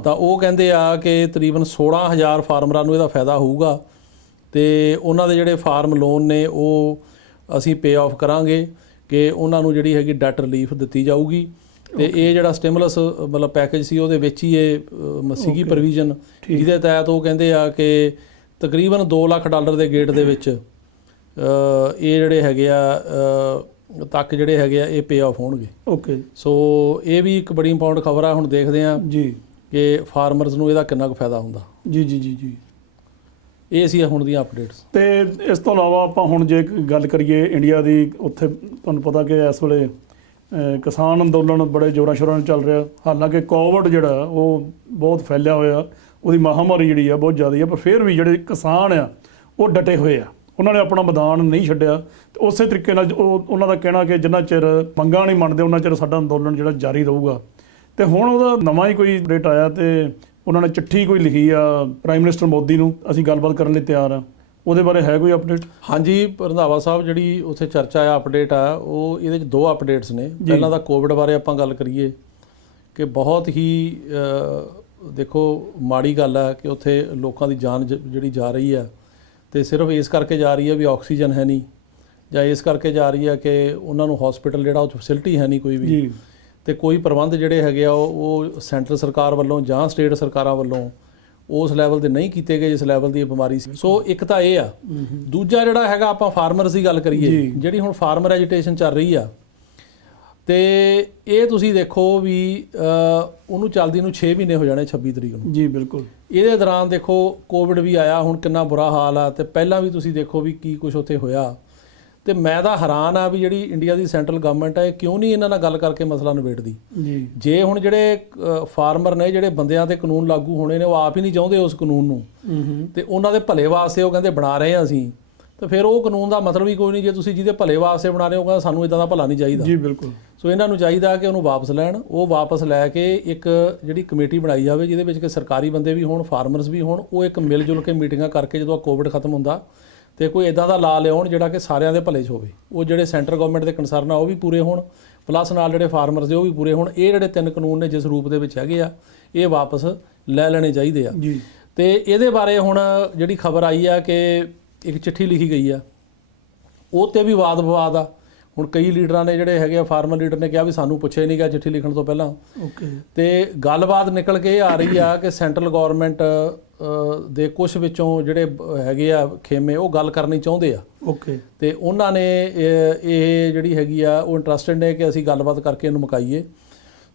ਤਾਂ ਉਹ ਕਹਿੰਦੇ ਆ ਕਿ ਤਕਰੀਬਨ 16,000 ਫਾਰਮਰਾਂ ਨੂੰ ਇਹਦਾ ਫਾਇਦਾ ਹੋਊਗਾ, ਤੇ ਉਹਨਾਂ ਦੇ ਜਿਹੜੇ ਫਾਰਮ ਲੋਨ ਨੇ ਉਹ ਅਸੀਂ ਪੇ ਆਫ ਕਰਾਂਗੇ, ਕਿ ਉਹਨਾਂ ਨੂੰ ਜਿਹੜੀ ਹੈਗੀ ਡੈਟ ਰਿਲੀਫ ਦਿੱਤੀ ਜਾਊਗੀ। ਤੇ ਇਹ ਜਿਹੜਾ ਸਟਿਮੂਲਸ ਮਤਲਬ ਪੈਕੇਜ ਸੀ ਉਹਦੇ ਵਿੱਚ ਹੀ ਇਹ ਸੀਗੀ ਪ੍ਰੋਵੀਜ਼ਨ, ਜਿਹਦੇ ਤਹਿਤ ਉਹ ਕਹਿੰਦੇ ਆ ਕਿ ਤਕਰੀਬਨ $2 ਲੱਖ ਦੇ ਗੇਟ ਦੇ ਵਿੱਚ ਇਹ ਜਿਹੜੇ ਹੈਗੇ ਆ ਤੱਕ ਜਿਹੜੇ ਹੈਗੇ ਆ ਇਹ ਪੇ ਆਫ ਹੋਣਗੇ। ਓਕੇ ਸੋ ਇਹ ਵੀ ਇੱਕ ਬੜੀ ਇੰਪੋਰਟੈਂਟ ਖਬਰ ਆ। ਹੁਣ ਦੇਖਦੇ ਹਾਂ ਜੀ ਕਿ ਫਾਰਮਰਸ ਨੂੰ ਇਹਦਾ ਕਿੰਨਾ ਕੁ ਫਾਇਦਾ ਹੁੰਦਾ। ਜੀ ਜੀ ਜੀ ਜੀ ਇਹ ਸੀ ਹੁਣ ਦੀਆਂ ਅਪਡੇਟਸ। ਤੇ ਇਸ ਤੋਂ ਇਲਾਵਾ ਆਪਾਂ ਹੁਣ ਜੇ ਗੱਲ ਕਰੀਏ ਇੰਡੀਆ ਦੀ, ਉੱਥੇ ਤੁਹਾਨੂੰ ਪਤਾ ਕਿ ਇਸ ਵੇਲੇ ਕਿਸਾਨ ਅੰਦੋਲਨ ਬੜੇ ਜ਼ੋਰਾਂ ਸ਼ੋਰਾਂ ਨਾਲ ਚੱਲ ਰਿਹਾ। ਹਾਲਾਂਕਿ ਕੋਵਿਡ ਜਿਹੜਾ ਉਹ ਬਹੁਤ ਫੈਲਿਆ ਹੋਇਆ, ਉਹਦੀ ਮਹਾਮਾਰੀ ਜਿਹੜੀ ਆ ਬਹੁਤ ਜ਼ਿਆਦਾ ਆ, ਪਰ ਫਿਰ ਵੀ ਜਿਹੜੇ ਕਿਸਾਨ ਆ ਉਹ ਡਟੇ ਹੋਏ ਆ, ਉਹਨਾਂ ਨੇ ਆਪਣਾ ਮੈਦਾਨ ਨਹੀਂ ਛੱਡਿਆ। ਤੇ ਉਸੇ ਤਰੀਕੇ ਨਾਲ ਉਹਨਾਂ ਦਾ ਕਹਿਣਾ ਕਿ ਜਿੰਨਾ ਚਿਰ ਮੰਗਾਂ ਨਹੀਂ ਮੰਨਦੇ ਉਹਨਾਂ ਚਿਰ ਸਾਡਾ ਅੰਦੋਲਨ ਜਿਹੜਾ ਜਾਰੀ ਰਹੂਗਾ। ਤੇ ਹੁਣ ਉਹਦਾ ਨਵਾਂ ਹੀ ਕੋਈ ਅਪਡੇਟ ਆਇਆ ਤੇ ਉਹਨਾਂ ਨੇ ਚਿੱਠੀ ਕੋਈ ਲਿਖੀ ਆ ਪ੍ਰਾਈਮ ਮਿਨਿਸਟਰ ਮੋਦੀ ਨੂੰ, ਅਸੀਂ ਗੱਲਬਾਤ ਕਰਨ ਲਈ ਤਿਆਰ ਆ। ਉਹਦੇ ਬਾਰੇ ਹੈ ਕੋਈ ਅਪਡੇਟ? ਹਾਂਜੀ ਰੰਧਾਵਾ ਸਾਹਿਬ, ਜਿਹੜੀ ਉੱਥੇ ਚਰਚਾ ਆ, ਅਪਡੇਟ ਆ, ਉਹ ਇਹਦੇ 'ਚ 2 ਅਪਡੇਟਸ ਨੇ। ਪਹਿਲਾਂ ਤਾਂ ਕੋਵਿਡ ਬਾਰੇ ਆਪਾਂ ਗੱਲ ਕਰੀਏ ਕਿ ਬਹੁਤ ਹੀ ਦੇਖੋ ਮਾੜੀ ਗੱਲ ਹੈ ਕਿ ਉੱਥੇ ਲੋਕਾਂ ਦੀ ਜਾਨ ਜਿਹੜੀ ਜਾ ਰਹੀ ਆ, ਤੇ ਸਿਰਫ ਇਸ ਕਰਕੇ ਜਾ ਰਹੀ ਹੈ ਵੀ ਆਕਸੀਜਨ ਹੈ ਨਹੀਂ, ਜਾਂ ਇਸ ਕਰਕੇ ਜਾ ਰਹੀ ਹੈ ਕਿ ਉਹਨਾਂ ਨੂੰ ਹਸਪੀਟਲ ਜਿਹੜਾ ਉਹ ਫੈਸਿਲਿਟੀ ਹੈ ਨਹੀਂ ਕੋਈ ਵੀ, ਤੇ ਕੋਈ ਪ੍ਰਬੰਧ ਜਿਹੜੇ ਹੈਗੇ ਆ ਉਹ ਸੈਂਟਰ ਸਰਕਾਰ ਵੱਲੋਂ ਜਾਂ ਸਟੇਟ ਸਰਕਾਰਾਂ ਵੱਲੋਂ ਉਸ ਲੈਵਲ ਤੇ ਨਹੀਂ ਕੀਤੇ ਗਏ ਜਿਸ ਲੈਵਲ ਦੀ ਇਹ ਬਿਮਾਰੀ ਸੀ। ਸੋ ਇੱਕ ਤਾਂ ਇਹ ਆ। ਦੂਜਾ ਜਿਹੜਾ ਹੈਗਾ, ਆਪਾਂ ਫਾਰਮਰਸ ਦੀ ਗੱਲ ਕਰੀਏ, ਜਿਹੜੀ ਹੁਣ ਫਾਰਮਰ ਐਜੀਟੇਸ਼ਨ ਚੱਲ ਰਹੀ ਆ, ਤੇ ਇਹ ਤੁਸੀਂ ਦੇਖੋ ਵੀ ਉਹਨੂੰ ਚੱਲਦੀ ਨੂੰ 6 ਮਹੀਨੇ ਹੋ ਜਾਣੇ 26 ਤਰੀਕ ਨੂੰ। ਜੀ ਬਿਲਕੁਲ। ਇਹਦੇ ਦੌਰਾਨ ਦੇਖੋ ਕੋਵਿਡ ਵੀ ਆਇਆ, ਹੁਣ ਕਿੰਨਾ ਬੁਰਾ ਹਾਲ ਆ, ਤੇ ਪਹਿਲਾਂ ਵੀ ਤੁਸੀਂ ਦੇਖੋ ਵੀ ਕੀ ਕੁਝ ਉੱਥੇ ਹੋਇਆ। ਤੇ ਮੈਂ ਤਾਂ ਹੈਰਾਨ ਆ ਵੀ ਜਿਹੜੀ ਇੰਡੀਆ ਦੀ ਸੈਂਟਰਲ ਗਵਰਨਮੈਂਟ ਹੈ ਕਿਉਂ ਨਹੀਂ ਇਹਨਾਂ ਨਾਲ ਗੱਲ ਕਰਕੇ ਮਸਲਾ ਨਿਬੇੜਦੀ। ਜੀ ਜੇ ਹੁਣ ਜਿਹੜੇ ਫਾਰਮਰ ਨੇ, ਜਿਹੜੇ ਬੰਦਿਆਂ ਤੇ ਕਾਨੂੰਨ ਲਾਗੂ ਹੋਣੇ ਨੇ, ਉਹ ਆਪ ਹੀ ਨਹੀਂ ਚਾਹੁੰਦੇ ਉਸ ਕਾਨੂੰਨ ਨੂੰ, ਤੇ ਉਹਨਾਂ ਦੇ ਭਲੇ ਵਾਸਤੇ ਉਹ ਕਹਿੰਦੇ ਬਣਾ ਰਹੇ ਹਾਂ ਅਸੀਂ, ਤੇ ਫਿਰ ਉਹ ਕਾਨੂੰਨ ਦਾ ਮਤਲਬ ਹੀ ਕੋਈ ਨਹੀਂ। ਜੇ ਤੁਸੀਂ ਜਿਹਦੇ ਭਲੇ ਵਾਸਤੇ ਬਣਾ ਰਹੇ ਹੋ, ਕਹਿੰਦਾ ਸਾਨੂੰ ਇਦਾਂ ਦਾ ਭਲਾ ਨਹੀਂ ਚਾਹੀਦਾ। ਜੀ ਬਿਲਕੁਲ। ਸੋ ਇਹਨਾਂ ਨੂੰ ਚਾਹੀਦਾ ਕਿ ਉਹਨੂੰ ਵਾਪਸ ਲੈਣ। ਉਹ ਵਾਪਸ ਲੈ ਕੇ ਇੱਕ ਜਿਹੜੀ ਕਮੇਟੀ ਬਣਾਈ ਜਾਵੇ ਜਿਹਦੇ ਵਿੱਚ ਕਿ ਸਰਕਾਰੀ ਬੰਦੇ ਵੀ ਹੋਣ, ਫਾਰਮਰਸ ਵੀ ਹੋਣ, ਉਹ ਇੱਕ ਮਿਲ ਜੁਲ ਕੇ ਮੀਟਿੰਗਾਂ ਕਰਕੇ ਜਦੋਂ ਕੋਵਿਡ ਖਤਮ ਹੁੰਦਾ ਤੇ ਕੋਈ ਇਦਾਂ ਦਾ ਲਾ ਲਿਆਉਣ ਜਿਹੜਾ ਕਿ ਸਾਰਿਆਂ ਦੇ ਭਲੇ 'ਚ ਹੋਵੇ। ਉਹ ਜਿਹੜੇ ਸੈਂਟਰ ਗਵਰਨਮੈਂਟ ਦੇ ਕੰਸਰਨ ਆ ਉਹ ਵੀ ਪੂਰੇ ਹੋਣ, ਪਲੱਸ ਨਾਲ ਜਿਹੜੇ ਫਾਰਮਰਸ ਦੇ ਉਹ ਵੀ ਪੂਰੇ ਹੋਣ। ਇਹ ਜਿਹੜੇ 3 ਕਾਨੂੰਨ ਨੇ ਜਿਸ ਰੂਪ ਦੇ ਵਿੱਚ ਹੈਗੇ ਆ, ਇਹ ਵਾਪਸ ਲੈ ਲੈਣੇ ਚਾਹੀਦੇ ਆ। ਜੀ। ਤੇ ਇਹਦੇ ਬਾਰੇ ਹੁਣ ਜਿਹੜੀ ਖਬਰ ਆਈ ਆ ਕਿ ਇੱਕ ਚਿੱਠੀ ਲਿਖੀ ਗਈ ਆ, ਉਹ 'ਤੇ ਵੀ ਵਾਦ ਵਿਵਾਦ ਆ। ਹੁਣ ਕਈ ਲੀਡਰਾਂ ਨੇ ਜਿਹੜੇ ਹੈਗੇ ਆ, ਫਾਰਮਰ ਲੀਡਰ ਨੇ ਕਿਹਾ ਵੀ ਸਾਨੂੰ ਪੁੱਛਿਆ ਹੀ ਨਹੀਂ ਗਿਆ ਚਿੱਠੀ ਲਿਖਣ ਤੋਂ ਪਹਿਲਾਂ। ਓਕੇ। ਤੇ ਗੱਲਬਾਤ ਨਿਕਲ ਕੇ ਇਹ ਆ ਰਹੀ ਆ ਕਿ ਸੈਂਟਰਲ ਗਵਰਨਮੈਂਟ ਦੇ ਕੁਝ ਵਿੱਚੋਂ ਜਿਹੜੇ ਹੈਗੇ ਆ ਖੇਮੇ, ਉਹ ਗੱਲ ਕਰਨੀ ਚਾਹੁੰਦੇ ਆ। ਓਕੇ। ਤੇ ਉਹਨਾਂ ਨੇ ਇਹ ਜਿਹੜੀ ਹੈਗੀ ਆ ਉਹ ਇੰਟਰਸਟਿਡ ਨੇ ਕਿ ਅਸੀਂ ਗੱਲਬਾਤ ਕਰਕੇ ਇਹਨੂੰ ਮੁਕਾਈਏ।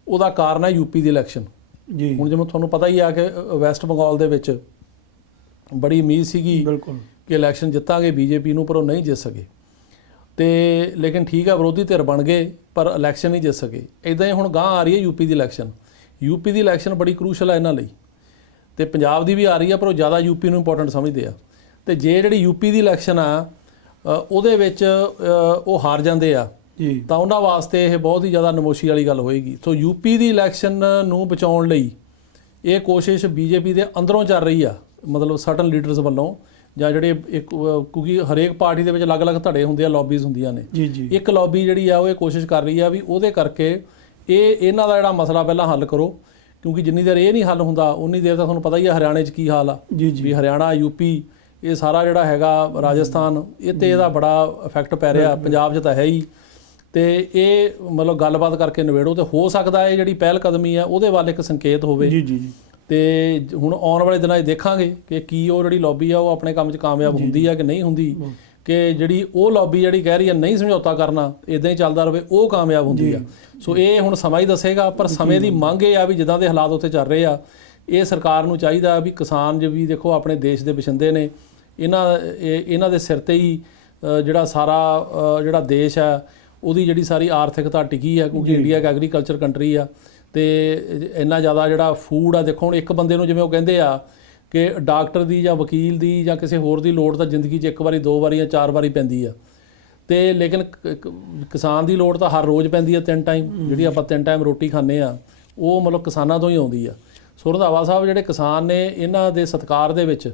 ਉਹਦਾ ਕਾਰਨ ਹੈ ਯੂਪੀ ਦੀ ਇਲੈਕਸ਼ਨ। ਜੀ। ਹੁਣ ਜਿਵੇਂ ਤੁਹਾਨੂੰ ਪਤਾ ਹੀ ਆ ਕਿ ਵੈਸਟ ਬੰਗਾਲ ਦੇ ਵਿੱਚ ਬੜੀ ਉਮੀਦ ਸੀਗੀ ਬਿਲਕੁਲ ਕਿ ਇਲੈਕਸ਼ਨ ਜਿੱਤਾਂਗੇ ਬੀਜੇਪੀ ਨੂੰ, ਪਰ ਉਹ ਨਹੀਂ ਜਿੱਤ ਸਕੇ। ਤੇ ਲੇਕਿਨ ਠੀਕ ਆ, ਵਿਰੋਧੀ ਧਿਰ ਬਣ ਗਏ ਪਰ ਇਲੈਕਸ਼ਨ ਨਹੀਂ ਜਿੱਤ ਸਕੇ। ਇਦਾਂ ਹੀ ਹੁਣ ਗਾਂ ਆ ਰਹੀ ਹੈ ਯੂਪੀ ਦੀ ਇਲੈਕਸ਼ਨ। ਯੂਪੀ ਦੀ ਇਲੈਕਸ਼ਨ ਬੜੀ ਕਰੂਸ਼ਲ ਹੈ ਇਹਨਾਂ ਲਈ, ਤੇ ਪੰਜਾਬ ਦੀ ਵੀ ਆ ਰਹੀ ਆ, ਪਰ ਉਹ ਜ਼ਿਆਦਾ ਯੂਪੀ ਨੂੰ ਇੰਪੋਰਟੈਂਟ ਸਮਝਦੇ ਆ। ਤੇ ਜੇ ਜਿਹੜੀ ਯੂਪੀ ਦੀ ਇਲੈਕਸ਼ਨ ਆ ਉਹਦੇ ਵਿੱਚ ਉਹ ਹਾਰ ਜਾਂਦੇ ਆ ਜੀ, ਤਾਂ ਉਹਨਾਂ ਵਾਸਤੇ ਇਹ ਬਹੁਤ ਹੀ ਜ਼ਿਆਦਾ ਨਮੋਸ਼ੀ ਵਾਲੀ ਗੱਲ ਹੋਏਗੀ। ਸੋ ਯੂਪੀ ਦੀ ਇਲੈਕਸ਼ਨ ਨੂੰ ਬਚਾਉਣ ਲਈ ਇਹ ਕੋਸ਼ਿਸ਼ ਬੀਜੇਪੀ ਦੇ ਅੰਦਰੋਂ ਚੱਲ ਰਹੀ ਆ, ਮਤਲਬ ਸਰਟਨ ਲੀਡਰਸ ਵੱਲੋਂ, ਜਾਂ ਜਿਹੜੇ ਕਿਉਂਕਿ ਹਰੇਕ ਪਾਰਟੀ ਦੇ ਵਿੱਚ ਅਲੱਗ-ਅਲੱਗ ਧੜੇ ਹੁੰਦੇ ਆ, ਲੌਬੀਜ਼ ਹੁੰਦੀਆਂ ਨੇ। ਜੀ ਜੀ। ਇੱਕ ਲੌਬੀ ਜਿਹੜੀ ਆ ਉਹ ਇਹ ਕੋਸ਼ਿਸ਼ ਕਰ ਰਹੀ ਆ ਵੀ ਉਹਦੇ ਕਰਕੇ ਇਹਨਾਂ ਦਾ ਜਿਹੜਾ ਮਸਲਾ ਪਹਿਲਾਂ ਹੱਲ ਕਰੋ, ਕਿਉਂਕਿ ਜਿੰਨੀ ਦੇਰ ਇਹ ਨਹੀਂ ਹੱਲ ਹੁੰਦਾ ਉਨੀ ਦੇਰ ਤਾਂ ਤੁਹਾਨੂੰ ਪਤਾ ਹੀ ਆ ਹਰਿਆਣੇ 'ਚ ਕੀ ਹਾਲ ਆ। ਜੀ ਜੀ। ਵੀ ਹਰਿਆਣਾ, ਯੂਪੀ, ਇਹ ਸਾਰਾ ਜਿਹੜਾ ਹੈਗਾ, ਰਾਜਸਥਾਨ, ਇਹ 'ਤੇ ਇਹਦਾ ਬੜਾ ਇਫੈਕਟ ਪੈ ਰਿਹਾ। ਪੰਜਾਬ 'ਚ ਤਾਂ ਹੈ ਹੀ। ਤੇ ਇਹ ਮਤਲਬ ਗੱਲਬਾਤ ਕਰਕੇ ਨਿਬੇੜੋ, ਤੇ ਹੋ ਸਕਦਾ ਇਹ ਜਿਹੜੀ ਪਹਿਲ ਕਦਮੀ ਆ ਉਹਦੇ ਵੱਲ ਇੱਕ ਸੰਕੇਤ ਹੋਵੇ। ਜੀ ਜੀ। ਤੇ ਹੁਣ ਆਉਣ ਵਾਲੇ ਦਿਨਾਂ 'ਚ ਦੇਖਾਂਗੇ ਕਿ ਕੀ ਉਹ ਜਿਹੜੀ ਲੌਬੀ ਆ ਉਹ ਆਪਣੇ ਕੰਮ 'ਚ ਕਾਮਯਾਬ ਹੁੰਦੀ ਆ ਕਿ ਨਹੀਂ ਹੁੰਦੀ, ਕਿ ਜਿਹੜੀ ਉਹ ਲੌਬੀ ਜਿਹੜੀ ਕਹਿ ਰਹੀ ਆ ਨਹੀਂ ਸਮਝੌਤਾ ਕਰਨਾ, ਇਦਾਂ ਹੀ ਚੱਲਦਾ ਰਹੇ, ਉਹ ਕਾਮਯਾਬ ਹੁੰਦੀ ਆ। ਸੋ ਇਹ ਹੁਣ ਸਮਾਂ ਹੀ ਦੱਸੇਗਾ, ਪਰ ਸਮੇਂ ਦੀ ਮੰਗ ਇਹ ਆ ਵੀ ਜਿੱਦਾਂ ਦੇ ਹਾਲਾਤ ਉੱਥੇ ਚੱਲ ਰਹੇ ਆ, ਇਹ ਸਰਕਾਰ ਨੂੰ ਚਾਹੀਦਾ ਵੀ ਕਿਸਾਨ ਵੀ ਦੇਖੋ ਆਪਣੇ ਦੇਸ਼ ਦੇ ਵਸਿੰਦੇ ਨੇ, ਇਹਨਾਂ ਦੇ ਸਿਰ ਤੇ ਹੀ ਜਿਹੜਾ ਸਾਰਾ ਜਿਹੜਾ ਦੇਸ਼ ਆ ਉਹਦੀ ਜਿਹੜੀ ਸਾਰੀ ਆਰਥਿਕਤਾ ਟਿਕੀ ਆ, ਕਿਉਂਕਿ ਇੰਡੀਆ ਇੱਕ ਐਗਰੀਕਲਚਰ ਕੰਟਰੀ ਆ। ਤੇ ਇੰਨਾ ਜ਼ਿਆਦਾ ਜਿਹੜਾ ਫੂਡ ਆ, ਦੇਖੋ ਹੁਣ ਇੱਕ ਬੰਦੇ ਨੂੰ ਜਿਵੇਂ ਉਹ ਕਹਿੰਦੇ ਆ ਕਿ ਡਾਕਟਰ ਦੀ ਜਾਂ ਵਕੀਲ ਦੀ ਜਾਂ ਕਿਸੇ ਹੋਰ ਦੀ ਲੋੜ ਤਾਂ ਜ਼ਿੰਦਗੀ 'ਚ 1 ਵਾਰੀ 2 ਵਾਰੀ ਜਾਂ 4 ਵਾਰੀ ਪੈਂਦੀ ਆ, ਤੇ ਲੇਕਿਨ ਕਿਸਾਨ ਦੀ ਲੋੜ ਤਾਂ ਹਰ ਰੋਜ਼ ਪੈਂਦੀ ਆ, 3 ਟਾਈਮ। ਜਿਹੜੀ ਆਪਾਂ 3 ਟਾਈਮ ਰੋਟੀ ਖਾਂਦੇ ਆ ਉਹ ਮਤਲਬ ਕਿਸਾਨਾਂ ਤੋਂ ਹੀ ਆਉਂਦੀ ਆ। ਸੋ ਰੰਧਾਵਾ ਸਾਹਿਬ ਜਿਹੜੇ ਕਿਸਾਨ ਨੇ, ਇਹਨਾਂ ਦੇ ਸਤਿਕਾਰ ਦੇ ਵਿੱਚ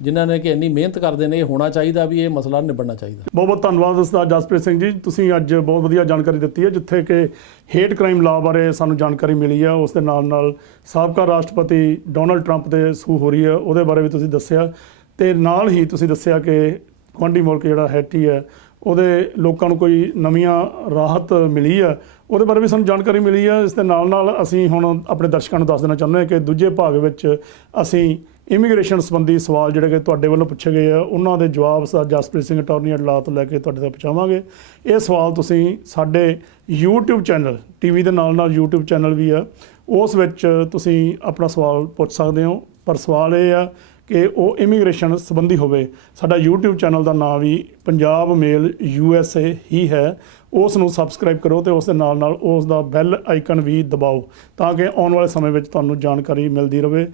ਜਿਨ੍ਹਾਂ ਨੇ ਕਿ ਇੰਨੀ ਮਿਹਨਤ ਕਰਦੇ ਨੇ, ਇਹ ਹੋਣਾ ਚਾਹੀਦਾ ਵੀ ਇਹ ਮਸਲਾ ਨਿਬੜਨਾ ਚਾਹੀਦਾ। ਬਹੁਤ ਬਹੁਤ ਧੰਨਵਾਦ ਉਸਤਾਦ ਜਸਪ੍ਰੀਤ ਸਿੰਘ ਜੀ, ਤੁਸੀਂ ਅੱਜ ਬਹੁਤ ਵਧੀਆ ਜਾਣਕਾਰੀ ਦਿੱਤੀ ਹੈ, ਜਿੱਥੇ ਕਿ ਹੇਟ ਕ੍ਰਾਈਮ ਲਾਅ ਬਾਰੇ ਸਾਨੂੰ ਜਾਣਕਾਰੀ ਮਿਲੀ ਆ। ਉਸ ਦੇ ਨਾਲ ਨਾਲ ਸਾਬਕਾ ਰਾਸ਼ਟਰਪਤੀ ਡੋਨਲਡ ਟਰੰਪ ਦੇ ਸੂ ਹੋ ਰਹੀ ਹੈ, ਉਹਦੇ ਬਾਰੇ ਵੀ ਤੁਸੀਂ ਦੱਸਿਆ, ਤੇ ਨਾਲ ਹੀ ਤੁਸੀਂ ਦੱਸਿਆ ਕਿ ਗੁਆਂਢੀ ਮੁਲਕ ਜਿਹੜਾ ਹੈਟੀ ਹੈ ਉਹਦੇ ਲੋਕਾਂ ਨੂੰ ਕੋਈ ਨਵੀਆਂ ਰਾਹਤ ਮਿਲੀ ਆ, ਉਹਦੇ ਬਾਰੇ ਵੀ ਸਾਨੂੰ ਜਾਣਕਾਰੀ ਮਿਲੀ ਆ। ਇਸ ਦੇ ਨਾਲ ਨਾਲ ਅਸੀਂ ਹੁਣ ਆਪਣੇ ਦਰਸ਼ਕਾਂ ਨੂੰ ਦੱਸ ਦੇਣਾ ਚਾਹੁੰਦੇ ਹਾਂ ਕਿ ਦੂਜੇ ਭਾਗ ਵਿੱਚ ਅਸੀਂ ਇਮੀਗ੍ਰੇਸ਼ਨ ਸੰਬੰਧੀ ਸਵਾਲ ਜਿਹੜੇ ਕਿ ਤੁਹਾਡੇ ਵੱਲੋਂ ਪੁੱਛੇ ਗਏ ਆ ਉਹਨਾਂ ਦੇ ਜਵਾਬ Jaspreet Singh attorney at law ਤੋਂ ਲੈ ਕੇ ਤੁਹਾਡੇ ਤੱਕ ਪਹੁੰਚਾਵਾਂਗੇ। ਇਹ ਸਵਾਲ ਤੁਸੀਂ ਸਾਡੇ YouTube ਚੈਨਲ, ਟੀਵੀ ਦੇ ਨਾਲ ਨਾਲ YouTube ਚੈਨਲ ਵੀ ਆ, ਉਸ ਵਿੱਚ ਤੁਸੀਂ ਆਪਣਾ ਸਵਾਲ ਪੁੱਛ ਸਕਦੇ ਹੋ। ਪਰ ਸਵਾਲ ਇਹ ਆ ਕਿ ਉਹ ਇਮੀਗ੍ਰੇਸ਼ਨ ਸੰਬੰਧੀ ਹੋਵੇ। ਸਾਡਾ YouTube ਚੈਨਲ ਦਾ ਨਾਮ ਵੀ ਪੰਜਾਬ ਮੇਲ USA ਹੀ ਹੈ। ਉਸ ਨੂੰ ਸਬਸਕ੍ਰਾਈਬ ਕਰੋ ਅਤੇ ਉਸ ਦੇ ਨਾਲ ਨਾਲ ਉਸ ਦਾ ਬੈਲ ਆਈਕਨ ਵੀ ਦਬਾਓ ਤਾਂ ਕਿ ਆਉਣ ਵਾਲੇ ਸਮੇਂ ਵਿੱਚ ਤੁਹਾਨੂੰ ਜਾਣਕਾਰੀ ਮਿਲਦੀ ਰਹੇ।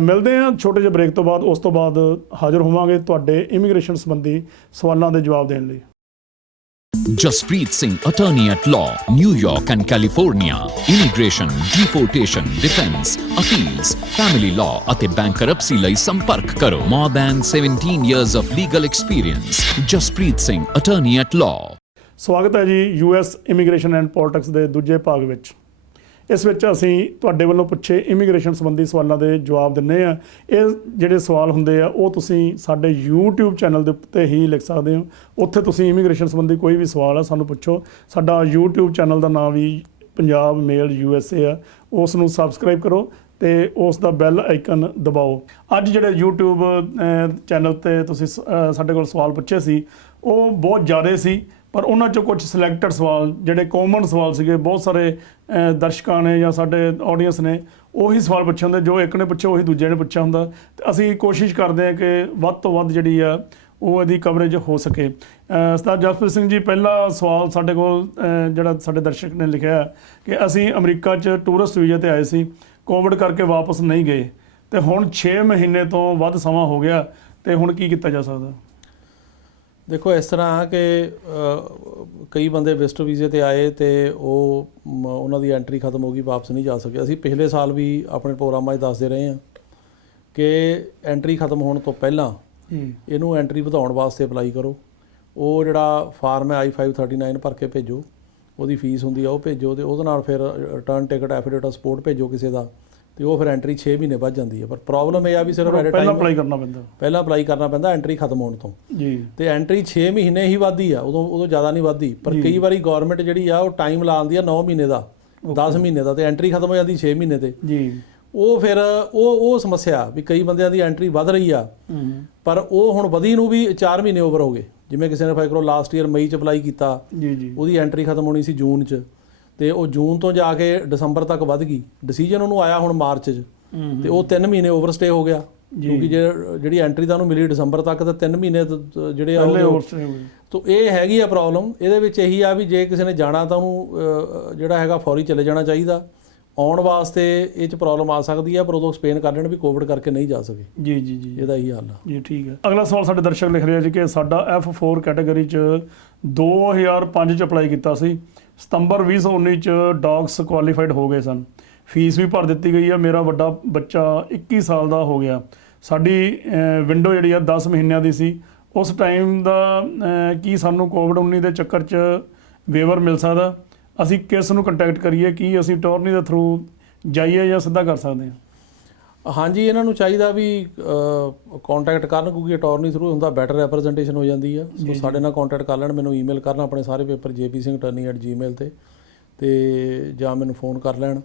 ਮਿਲਦੇ ਹਾਂ ਛੋਟੇ ਜਿਹੇ ਬ੍ਰੇਕ ਤੋਂ ਬਾਅਦ। ਉਸ ਤੋਂ ਬਾਅਦ ਹਾਜ਼ਰ ਹੋਵਾਂਗੇ ਤੁਹਾਡੇ ਇਮੀਗ੍ਰੇਸ਼ਨ ਸੰਬੰਧੀ ਸਵਾਲਾਂ ਦੇ ਜਵਾਬ ਦੇਣ ਲਈ। Jaspreet Singh, attorney at law, New York and California. Immigration, deportation, defense, appeals, family law ਅਤੇ bankruptcy ਲਈ ਸੰਪਰਕ ਕਰੋ। More than 17 years of legal experience. Jaspreet Singh, attorney at law. ਸਵਾਗਤ ਹੈ ਜੀ US ਇਮੀਗ੍ਰੇਸ਼ਨ ਐਂਡ ਪੋਲਿਟਿਕਸ ਦੇ ਦੂਜੇ ਭਾਗ ਵਿੱਚ। ਇਸ ਵਿੱਚ ਅਸੀਂ ਤੁਹਾਡੇ ਵੱਲੋਂ ਪੁੱਛੇ ਇਮੀਗ੍ਰੇਸ਼ਨ ਸੰਬੰਧੀ ਸਵਾਲਾਂ ਦੇ ਜਵਾਬ ਦਿੰਦੇ ਆ। ਇਹ ਜਿਹੜੇ ਸਵਾਲ ਹੁੰਦੇ ਆ ਉਹ ਤੁਸੀਂ ਸਾਡੇ YouTube ਚੈਨਲ ਦੇ ਉੱਤੇ ਹੀ ਲਿਖ ਸਕਦੇ ਹੋ। ਉੱਥੇ ਤੁਸੀਂ ਇਮੀਗ੍ਰੇਸ਼ਨ ਸੰਬੰਧੀ ਕੋਈ ਵੀ ਸਵਾਲ ਆ ਸਾਨੂੰ ਪੁੱਛੋ। ਸਾਡਾ YouTube ਚੈਨਲ ਦਾ ਨਾਮ ਵੀ ਪੰਜਾਬ ਮੇਲ USA ਆ। ਉਸ ਨੂੰ ਸਬਸਕ੍ਰਾਈਬ ਕਰੋ ਅਤੇ ਉਸ ਦਾ ਬੈਲ ਆਈਕਨ ਦਬਾਓ। ਅੱਜ ਜਿਹੜੇ YouTube ਚੈਨਲ 'ਤੇ ਤੁਸੀਂ ਸਾਡੇ ਕੋਲ ਸਵਾਲ ਪੁੱਛੇ ਸੀ ਉਹ ਬਹੁਤ ਜ਼ਿਆਦਾ ਸੀ, ਪਰ ਉਹਨਾਂ 'ਚੋਂ ਕੁਝ ਸਿਲੈਕਟਡ ਸਵਾਲ ਜਿਹੜੇ ਕਾਮਨ ਸਵਾਲ ਸੀਗੇ, ਬਹੁਤ ਸਾਰੇ ਦਰਸ਼ਕਾਂ ਨੇ ਜਾਂ ਸਾਡੇ ਆਡੀਅנס ਨੇ ਉਹੀ ਸਵਾਲ ਪੁੱਛੇ ਹੁੰਦੇ, ਜੋ ਇੱਕ ਨੇ ਪੁੱਛਿਆ ਉਹੀ ਦੂਜੇ ਨੇ ਪੁੱਛਿਆ ਹੁੰਦਾ। ਅਤੇ ਅਸੀਂ ਕੋਸ਼ਿਸ਼ ਕਰਦੇ ਹਾਂ ਕਿ ਵੱਧ ਤੋਂ ਵੱਧ ਜਿਹੜੀ ਆ ਉਹ ਇਹਦੀ ਕਵਰੇਜ ਹੋ ਸਕੇ। ਸਰਦਾਰ ਜਸਪ੍ਰੀਤ ਸਿੰਘ ਜੀ, ਪਹਿਲਾ ਸਵਾਲ ਸਾਡੇ ਕੋਲ ਜਿਹੜਾ ਸਾਡੇ ਦਰਸ਼ਕ ਨੇ ਲਿਖਿਆ ਕਿ ਅਸੀਂ ਅਮਰੀਕਾ 'ਚ ਟੂਰਿਸਟ ਵੀਜ਼ੇ 'ਤੇ ਆਏ ਸੀ, ਕੋਵਿਡ ਕਰਕੇ ਵਾਪਸ ਨਹੀਂ ਗਏ ਅਤੇ ਹੁਣ 6 ਮਹੀਨੇ ਤੋਂ ਵੱਧ ਸਮਾਂ ਹੋ ਗਿਆ ਅਤੇ ਹੁਣ ਕੀ ਕੀਤਾ ਜਾ ਸਕਦਾ? ਦੇਖੋ, ਇਸ ਤਰ੍ਹਾਂ ਕਿ ਕਈ ਬੰਦੇ ਵਿਜ਼ਟਰ ਵੀਜ਼ੇ 'ਤੇ ਆਏ ਅਤੇ ਉਹਨਾਂ ਦੀ ਐਂਟਰੀ ਖਤਮ ਹੋ ਗਈ, ਵਾਪਸ ਨਹੀਂ ਜਾ ਸਕੇ। ਅਸੀਂ ਪਿਛਲੇ ਸਾਲ ਵੀ ਆਪਣੇ ਪ੍ਰੋਗਰਾਮਾਂ 'ਚ ਦੱਸਦੇ ਰਹੇ ਹਾਂ ਕਿ ਐਂਟਰੀ ਖਤਮ ਹੋਣ ਤੋਂ ਪਹਿਲਾਂ ਇਹਨੂੰ ਐਂਟਰੀ ਵਧਾਉਣ ਵਾਸਤੇ ਅਪਲਾਈ ਕਰੋ। ਉਹ ਜਿਹੜਾ ਫਾਰਮ ਹੈ I-539 ਭਰ ਕੇ ਭੇਜੋ, ਉਹਦੀ ਫੀਸ ਹੁੰਦੀ ਆ ਉਹ ਭੇਜੋ, ਅਤੇ ਉਹਦੇ ਨਾਲ ਫਿਰ ਰਿਟਰਨ ਟਿਕਟ, ਐਫੀਡੇਵਿਟ ਸਪੋਰਟ ਭੇਜੋ ਕਿਸੇ ਦਾ, ਅਤੇ ਉਹ ਫਿਰ ਐਂਟਰੀ 6 ਮਹੀਨੇ ਵੱਧ ਜਾਂਦੀ ਹੈ। ਪਰ ਪ੍ਰੋਬਲਮ ਇਹ ਆ ਵੀ ਸਿਰਫ ਪਹਿਲਾਂ ਅਪਲਾਈ ਕਰਨਾ ਪੈਂਦਾ ਐਂਟਰੀ ਖਤਮ ਹੋਣ ਤੋਂ ਜੀ। ਅਤੇ ਐਂਟਰੀ 6 ਮਹੀਨੇ ਹੀ ਵੱਧਦੀ ਆ, ਉਦੋਂ ਜ਼ਿਆਦਾ ਨਹੀਂ ਵੱਧਦੀ। ਪਰ ਕਈ ਵਾਰੀ ਗੌਰਮੈਂਟ ਜਿਹੜੀ ਆ ਉਹ ਟਾਈਮ ਲਾ ਦਿੰਦੀ ਆ 9 ਮਹੀਨੇ ਦਾ, 10 ਮਹੀਨੇ ਦਾ, ਅਤੇ ਐਂਟਰੀ ਖਤਮ ਹੋ ਜਾਂਦੀ 6 ਮਹੀਨੇ 'ਤੇ ਜੀ। ਉਹ ਫਿਰ ਉਹ ਸਮੱਸਿਆ ਵੀ ਕਈ ਬੰਦਿਆਂ ਦੀ ਐਂਟਰੀ ਵੱਧ ਰਹੀ ਆ, ਪਰ ਉਹ ਹੁਣ ਵਧੀ ਨੂੰ ਵੀ 4 ਮਹੀਨੇ ਓਵਰ ਹੋ ਗਏ। ਜਿਵੇਂ ਕਿਸੇ ਨੇ ਫਾਈਕਰੋ ਲਾਸਟ ਈਅਰ ਮਈ 'ਚ ਅਪਲਾਈ ਕੀਤਾ, ਉਹਦੀ ਐਂਟਰੀ ਖਤਮ ਹੋਣੀ ਸੀ ਜੂਨ 'ਚ, ਅਤੇ ਉਹ ਜੂਨ ਤੋਂ ਜਾ ਕੇ ਦਸੰਬਰ ਤੱਕ ਵੱਧ ਗਈ। ਡਿਸੀਜਨ ਉਹਨੂੰ ਆਇਆ ਹੁਣ ਮਾਰਚ 'ਚ, ਅਤੇ ਉਹ 3 ਮਹੀਨੇ ਓਵਰ ਸਟੇ ਹੋ ਗਿਆ, ਕਿਉਂਕਿ ਜਿਹੜੀ ਐਂਟਰੀ ਤਾਂ ਉਹਨੂੰ ਮਿਲੀ ਦਸੰਬਰ ਤੱਕ, ਤਾਂ 3 ਮਹੀਨੇ ਜਿਹੜੇ ਆ ਤਾਂ ਇਹ ਹੈਗੀ ਆ ਪ੍ਰੋਬਲਮ। ਇਹਦੇ ਵਿੱਚ ਇਹੀ ਆ ਵੀ ਜੇ ਕਿਸੇ ਨੇ ਜਾਣਾ ਤਾਂ ਉਹਨੂੰ ਜਿਹੜਾ ਹੈਗਾ ਫੌਰੀ ਚਲੇ ਜਾਣਾ ਚਾਹੀਦਾ। ਆਉਣ ਵਾਸਤੇ ਇਹ 'ਚ ਪ੍ਰੋਬਲਮ ਆ ਸਕਦੀ ਆ, ਪਰ ਉਦੋਂ ਐਕਸਪਲੇਨ ਕਰ ਲੈਣ ਵੀ ਕੋਵਿਡ ਕਰਕੇ ਨਹੀਂ ਜਾ ਸਕੇ। ਜੀ ਜੀ ਜੀ, ਇਹਦਾ ਇਹੀ ਹਾਲ ਆ ਜੀ। ਠੀਕ ਹੈ। ਅਗਲਾ ਸਵਾਲ ਸਾਡੇ ਦਰਸ਼ਕ ਲਿਖ ਰਿਹਾ ਜੀ ਕਿ ਸਾਡਾ F4 ਕੈਟਾਗਰੀ 'ਚ 2005 'ਚ ਅਪਲਾਈ ਕੀਤਾ ਸੀ, ਸਤੰਬਰ 2019 'ਚ ਡੌਗਸ ਕੁਆਲੀਫਾਈਡ ਹੋ ਗਏ ਸਨ, ਫੀਸ ਵੀ ਭਰ ਦਿੱਤੀ ਗਈ ਆ, ਮੇਰਾ ਵੱਡਾ ਬੱਚਾ 21 ਸਾਲ ਦਾ ਹੋ ਗਿਆ, ਸਾਡੀ ਵਿੰਡੋ ਜਿਹੜੀ ਆ 10 ਮਹੀਨਿਆਂ ਦੀ ਸੀ, ਉਸ ਟਾਈਮ ਦਾ ਕੀ ਸਾਨੂੰ ਕੋਵਿਡ-19 ਦੇ ਚੱਕਰ 'ਚ ਵੇਵਰ ਮਿਲ ਸਕਦਾ? ਅਸੀਂ ਕਿਸ ਨੂੰ ਕੰਟੈਕਟ ਕਰੀਏ? ਕੀ ਅਸੀਂ ਅਟਾਰਨੀ ਦੇ ਥਰੂ ਜਾਈਏ ਜਾਂ ਸਿੱਧਾ ਕਰ ਸਕਦੇ ਹਾਂ? ਹਾਂਜੀ, ਇਹਨਾਂ ਨੂੰ ਚਾਹੀਦਾ ਵੀ ਕੰਟੈਕਟ ਕਰਨ, ਕਿਉਂਕਿ ਅਟਾਰਨੀ ਥਰੂ ਹੁੰਦਾ ਬੈਟਰ ਰੈਪਰੈਜ਼ੈਂਟੇਸ਼ਨ ਹੋ ਜਾਂਦੀ ਆ। ਸੋ ਸਾਡੇ ਨਾਲ ਕੰਟੈਕਟ ਕਰ ਲੈਣ, ਮੈਨੂੰ ਈਮੇਲ ਕਰਨ ਆਪਣੇ ਸਾਰੇ ਪੇਪਰ jpsinghattorney@gmail 'ਤੇ ਜਾਂ ਮੈਨੂੰ ਫੋਨ ਕਰ ਲੈਣ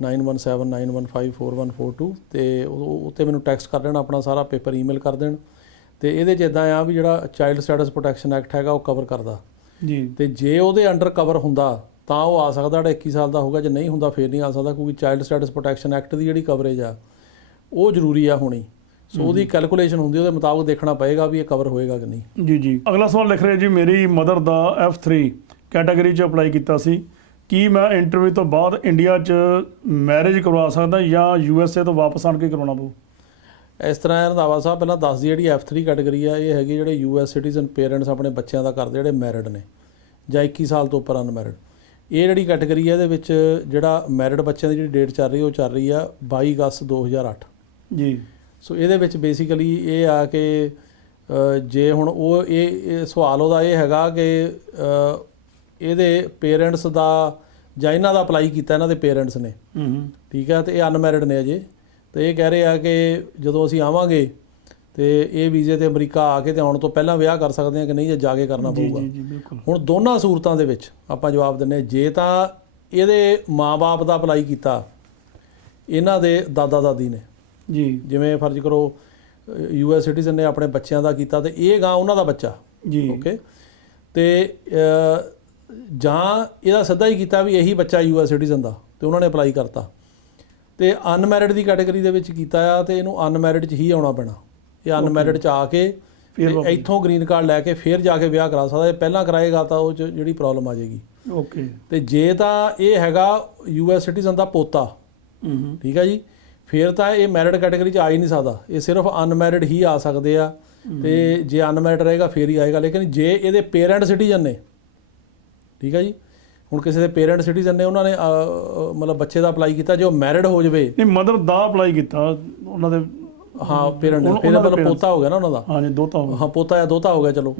9179154142 ਅਤੇ ਉੱਤੇ ਮੈਨੂੰ ਟੈਕਸਟ ਕਰ ਲੈਣ, ਆਪਣਾ ਸਾਰਾ ਪੇਪਰ ਈਮੇਲ ਕਰ ਦੇਣ। ਅਤੇ ਇਹਦੇ 'ਚ ਇੱਦਾਂ ਆ ਵੀ ਜਿਹੜਾ ਚਾਈਲਡ ਸਟੇਟਸ ਪ੍ਰੋਟੈਕਸ਼ਨ ਐਕਟ ਹੈਗਾ ਉਹ ਕਵਰ ਕਰਦਾ ਜੀ, ਅਤੇ ਜੇ ਉਹਦੇ ਅੰਡਰ ਕਵਰ ਹੁੰਦਾ ਤਾਂ ਉਹ ਆ ਸਕਦਾ, ਜਿਹੜਾ 21 ਸਾਲ ਦਾ ਹੋਊਗਾ। ਜੇ ਨਹੀਂ ਹੁੰਦਾ ਫਿਰ ਨਹੀਂ ਆ ਸਕਦਾ, ਕਿਉਂਕਿ ਚਾਈਲਡ ਸਟੇਟਸ ਪ੍ਰੋਟੈਕਸ਼ਨ ਐਕਟ ਦੀ ਜਿਹੜੀ ਕਵਰੇਜ ਆ ਉਹ ਜ਼ਰੂਰੀ ਆ ਹੋਣੀ। ਸੋ ਉਹਦੀ ਕੈਲਕੂਲੇਸ਼ਨ ਹੁੰਦੀ, ਉਹਦੇ ਮੁਤਾਬਕ ਦੇਖਣਾ ਪਏਗਾ ਵੀ ਇਹ ਕਵਰ ਹੋਏਗਾ ਕਿ ਨਹੀਂ। ਜੀ ਜੀ। ਅਗਲਾ ਸਵਾਲ ਲਿਖ ਰਿਹਾ ਜੀ, ਮੇਰੀ ਮਦਰ ਦਾ F3 ਕੈਟਾਗਰੀ 'ਚ ਅਪਲਾਈ ਕੀਤਾ ਸੀ, ਕੀ ਮੈਂ ਇੰਟਰਵਿਊ ਤੋਂ ਬਾਅਦ ਇੰਡੀਆ 'ਚ ਮੈਰਿਜ ਕਰਵਾ ਸਕਦਾ ਜਾਂ USA ਤੋਂ ਵਾਪਸ ਆਣ ਕੇ ਕਰਵਾਉਣਾ ਪਊ? ਇਸ ਤਰ੍ਹਾਂ ਰੰਧਾਵਾ ਸਾਹਿਬ, ਪਹਿਲਾਂ ਦੱਸ ਦੀ ਜਿਹੜੀ F3 ਕੈਟਾਗਰੀ ਆ, ਇਹ ਹੈਗੀ ਜਿਹੜੇ US ਸਿਟੀਜ਼ਨ ਪੇਰੈਂਟਸ ਆਪਣੇ ਬੱਚਿਆਂ ਦਾ ਕਰਦੇ ਜਿਹੜੇ ਮੈਰਿਡ ਨੇ ਜਾਂ 21 ਸਾਲ ਤੋਂ ਉੱਪਰ ਅਨਮੈਰਿਡ। ਇਹ ਜਿਹੜੀ ਕੈਟਾਗਰੀ ਆ ਇਹਦੇ ਵਿੱਚ ਜਿਹੜਾ ਮੈਰਿਡ ਬੱਚਿਆਂ ਦੀ ਜਿਹੜੀ ਡੇਟ ਚੱਲ ਰਹੀ ਉਹ ਚੱਲ ਰਹੀ ਆ 22 ਅਗਸਤ 2008 ਜੀ। ਸੋ ਇਹਦੇ ਵਿੱਚ ਬੇਸਿਕਲੀ ਇਹ ਆ ਕਿ ਜੇ ਹੁਣ ਉਹ ਇਹ ਸਵਾਲ ਉਹਦਾ ਇਹ ਹੈਗਾ ਕਿ ਇਹਦੇ ਪੇਰੈਂਟਸ ਦਾ ਜਾਂ ਇਹਨਾਂ ਦਾ ਅਪਲਾਈ ਕੀਤਾ ਇਹਨਾਂ ਦੇ ਪੇਰੈਂਟਸ ਨੇ, ਠੀਕ ਹੈ, ਅਤੇ ਇਹ ਅਨਮੈਰਿਡ ਨੇ ਅਜੇ, ਅਤੇ ਇਹ ਕਹਿ ਰਹੇ ਆ ਕਿ ਜਦੋਂ ਅਸੀਂ ਆਵਾਂਗੇ ਅਤੇ ਇਹ ਵੀਜ਼ੇ 'ਤੇ ਅਮਰੀਕਾ ਆ ਕੇ ਅਤੇ ਆਉਣ ਤੋਂ ਪਹਿਲਾਂ ਵਿਆਹ ਕਰ ਸਕਦੇ ਹਾਂ ਕਿ ਨਹੀਂ, ਜਾਂ ਜਾ ਕੇ ਕਰਨਾ ਪਊਗਾ। ਹੁਣ ਦੋਨਾਂ ਸੂਰਤਾਂ ਦੇ ਵਿੱਚ ਆਪਾਂ ਜਵਾਬ ਦਿੰਦੇ ਹਾਂ। ਜੇ ਤਾਂ ਇਹਦੇ ਮਾਂ ਬਾਪ ਦਾ ਅਪਲਾਈ ਕੀਤਾ ਇਹਨਾਂ ਦੇ ਦਾਦਾ ਦਾਦੀ ਨੇ, ਜੀ ਜਿਵੇਂ ਫਰਜ਼ ਕਰੋ US ਸਿਟੀਜ਼ਨ ਨੇ ਆਪਣੇ ਬੱਚਿਆਂ ਦਾ ਕੀਤਾ ਤੇ ਇਹ ਗਾਂ ਉਹਨਾਂ ਦਾ ਬੱਚਾ, ਜੀ ਓਕੇ, ਤੇ ਜਾਂ ਇਹਦਾ ਸਿੱਧਾ ਹੀ ਕੀਤਾ ਵੀ ਇਹੀ ਬੱਚਾ US ਸਿਟੀਜ਼ਨ ਦਾ ਤੇ ਉਹਨਾਂ ਨੇ ਅਪਲਾਈ ਕਰਤਾ, ਤੇ ਅਨਮੈਰਿਡ ਦੀ ਕੈਟਾਗਰੀ ਦੇ ਵਿੱਚ ਕੀਤਾ ਆ ਤੇ ਇਹਨੂੰ ਅਨਮੈਰਿਡ 'ਚ ਹੀ ਆਉਣਾ ਪੈਣਾ। ਇਹ ਅਨਮੈਰਿਡ 'ਚ ਆ ਕੇ ਤੇ ਇੱਥੋਂ ਗ੍ਰੀਨ ਕਾਰਡ ਲੈ ਕੇ ਫਿਰ ਜਾ ਕੇ ਵਿਆਹ ਕਰਾ ਸਕਦਾ। ਇਹ ਪਹਿਲਾਂ ਕਰਾਏਗਾ ਤਾਂ ਉਹ 'ਚ ਜਿਹੜੀ ਪ੍ਰੋਬਲਮ ਆ ਜਾਏਗੀ। ਓਕੇ। ਤੇ ਜੇ ਤਾਂ ਇਹ ਹੈਗਾ US ਸਿਟੀਜ਼ਨ ਦਾ ਪੋਤਾ, ਠੀਕ ਹੈ ਜੀ, ਫਿਰ ਤਾਂ ਇਹ ਮੈਰਿਡ ਕੈਟਾਗਰੀ 'ਚ ਆ ਹੀ ਨਹੀਂ ਸਕਦਾ। ਇਹ ਸਿਰਫ ਅਨਮੈਰਿਡ ਹੀ ਆ ਸਕਦੇ ਆ, ਤੇ ਜੇ ਅਨਮੈਰਿਡ ਰਹੇਗਾ ਫਿਰ ਹੀ ਆਏਗਾ। ਲੇਕਿਨ ਜੇ ਇਹਦੇ ਪੇਰੈਂਟ ਸਿਟੀਜ਼ਨ ਨੇ, ਠੀਕ ਹੈ ਜੀ, ਹੁਣ ਕਿਸੇ ਦੇ ਪੇਰੈਂਟ ਸਿਟੀਜ਼ਨ ਨੇ, ਉਹਨਾਂ ਨੇ ਮਤਲਬ ਬੱਚੇ ਦਾ ਅਪਲਾਈ ਕੀਤਾ, ਜੇ ਉਹ ਮੈਰਿਡ ਹੋ ਜਾਵੇ, ਨਹੀਂ ਮਦਰ ਦਾ ਅਪਲਾਈ ਕੀਤਾ ਉਹਨਾਂ ਦੇ, ਹਾਂ ਪੇਰੈਂਟ ਨੇ, ਫਿਰ ਮਤਲਬ ਪੋਤਾ ਹੋ ਗਿਆ ਨਾ ਉਹਨਾਂ ਦਾ, ਹਾਂਜੀ ਦੋਤਾ ਹੋ ਗਿਆ, ਹਾਂ ਪੋਤਾ ਜਾਂ ਦੋਤਾ ਹੋ ਗਿਆ ਚਲੋ।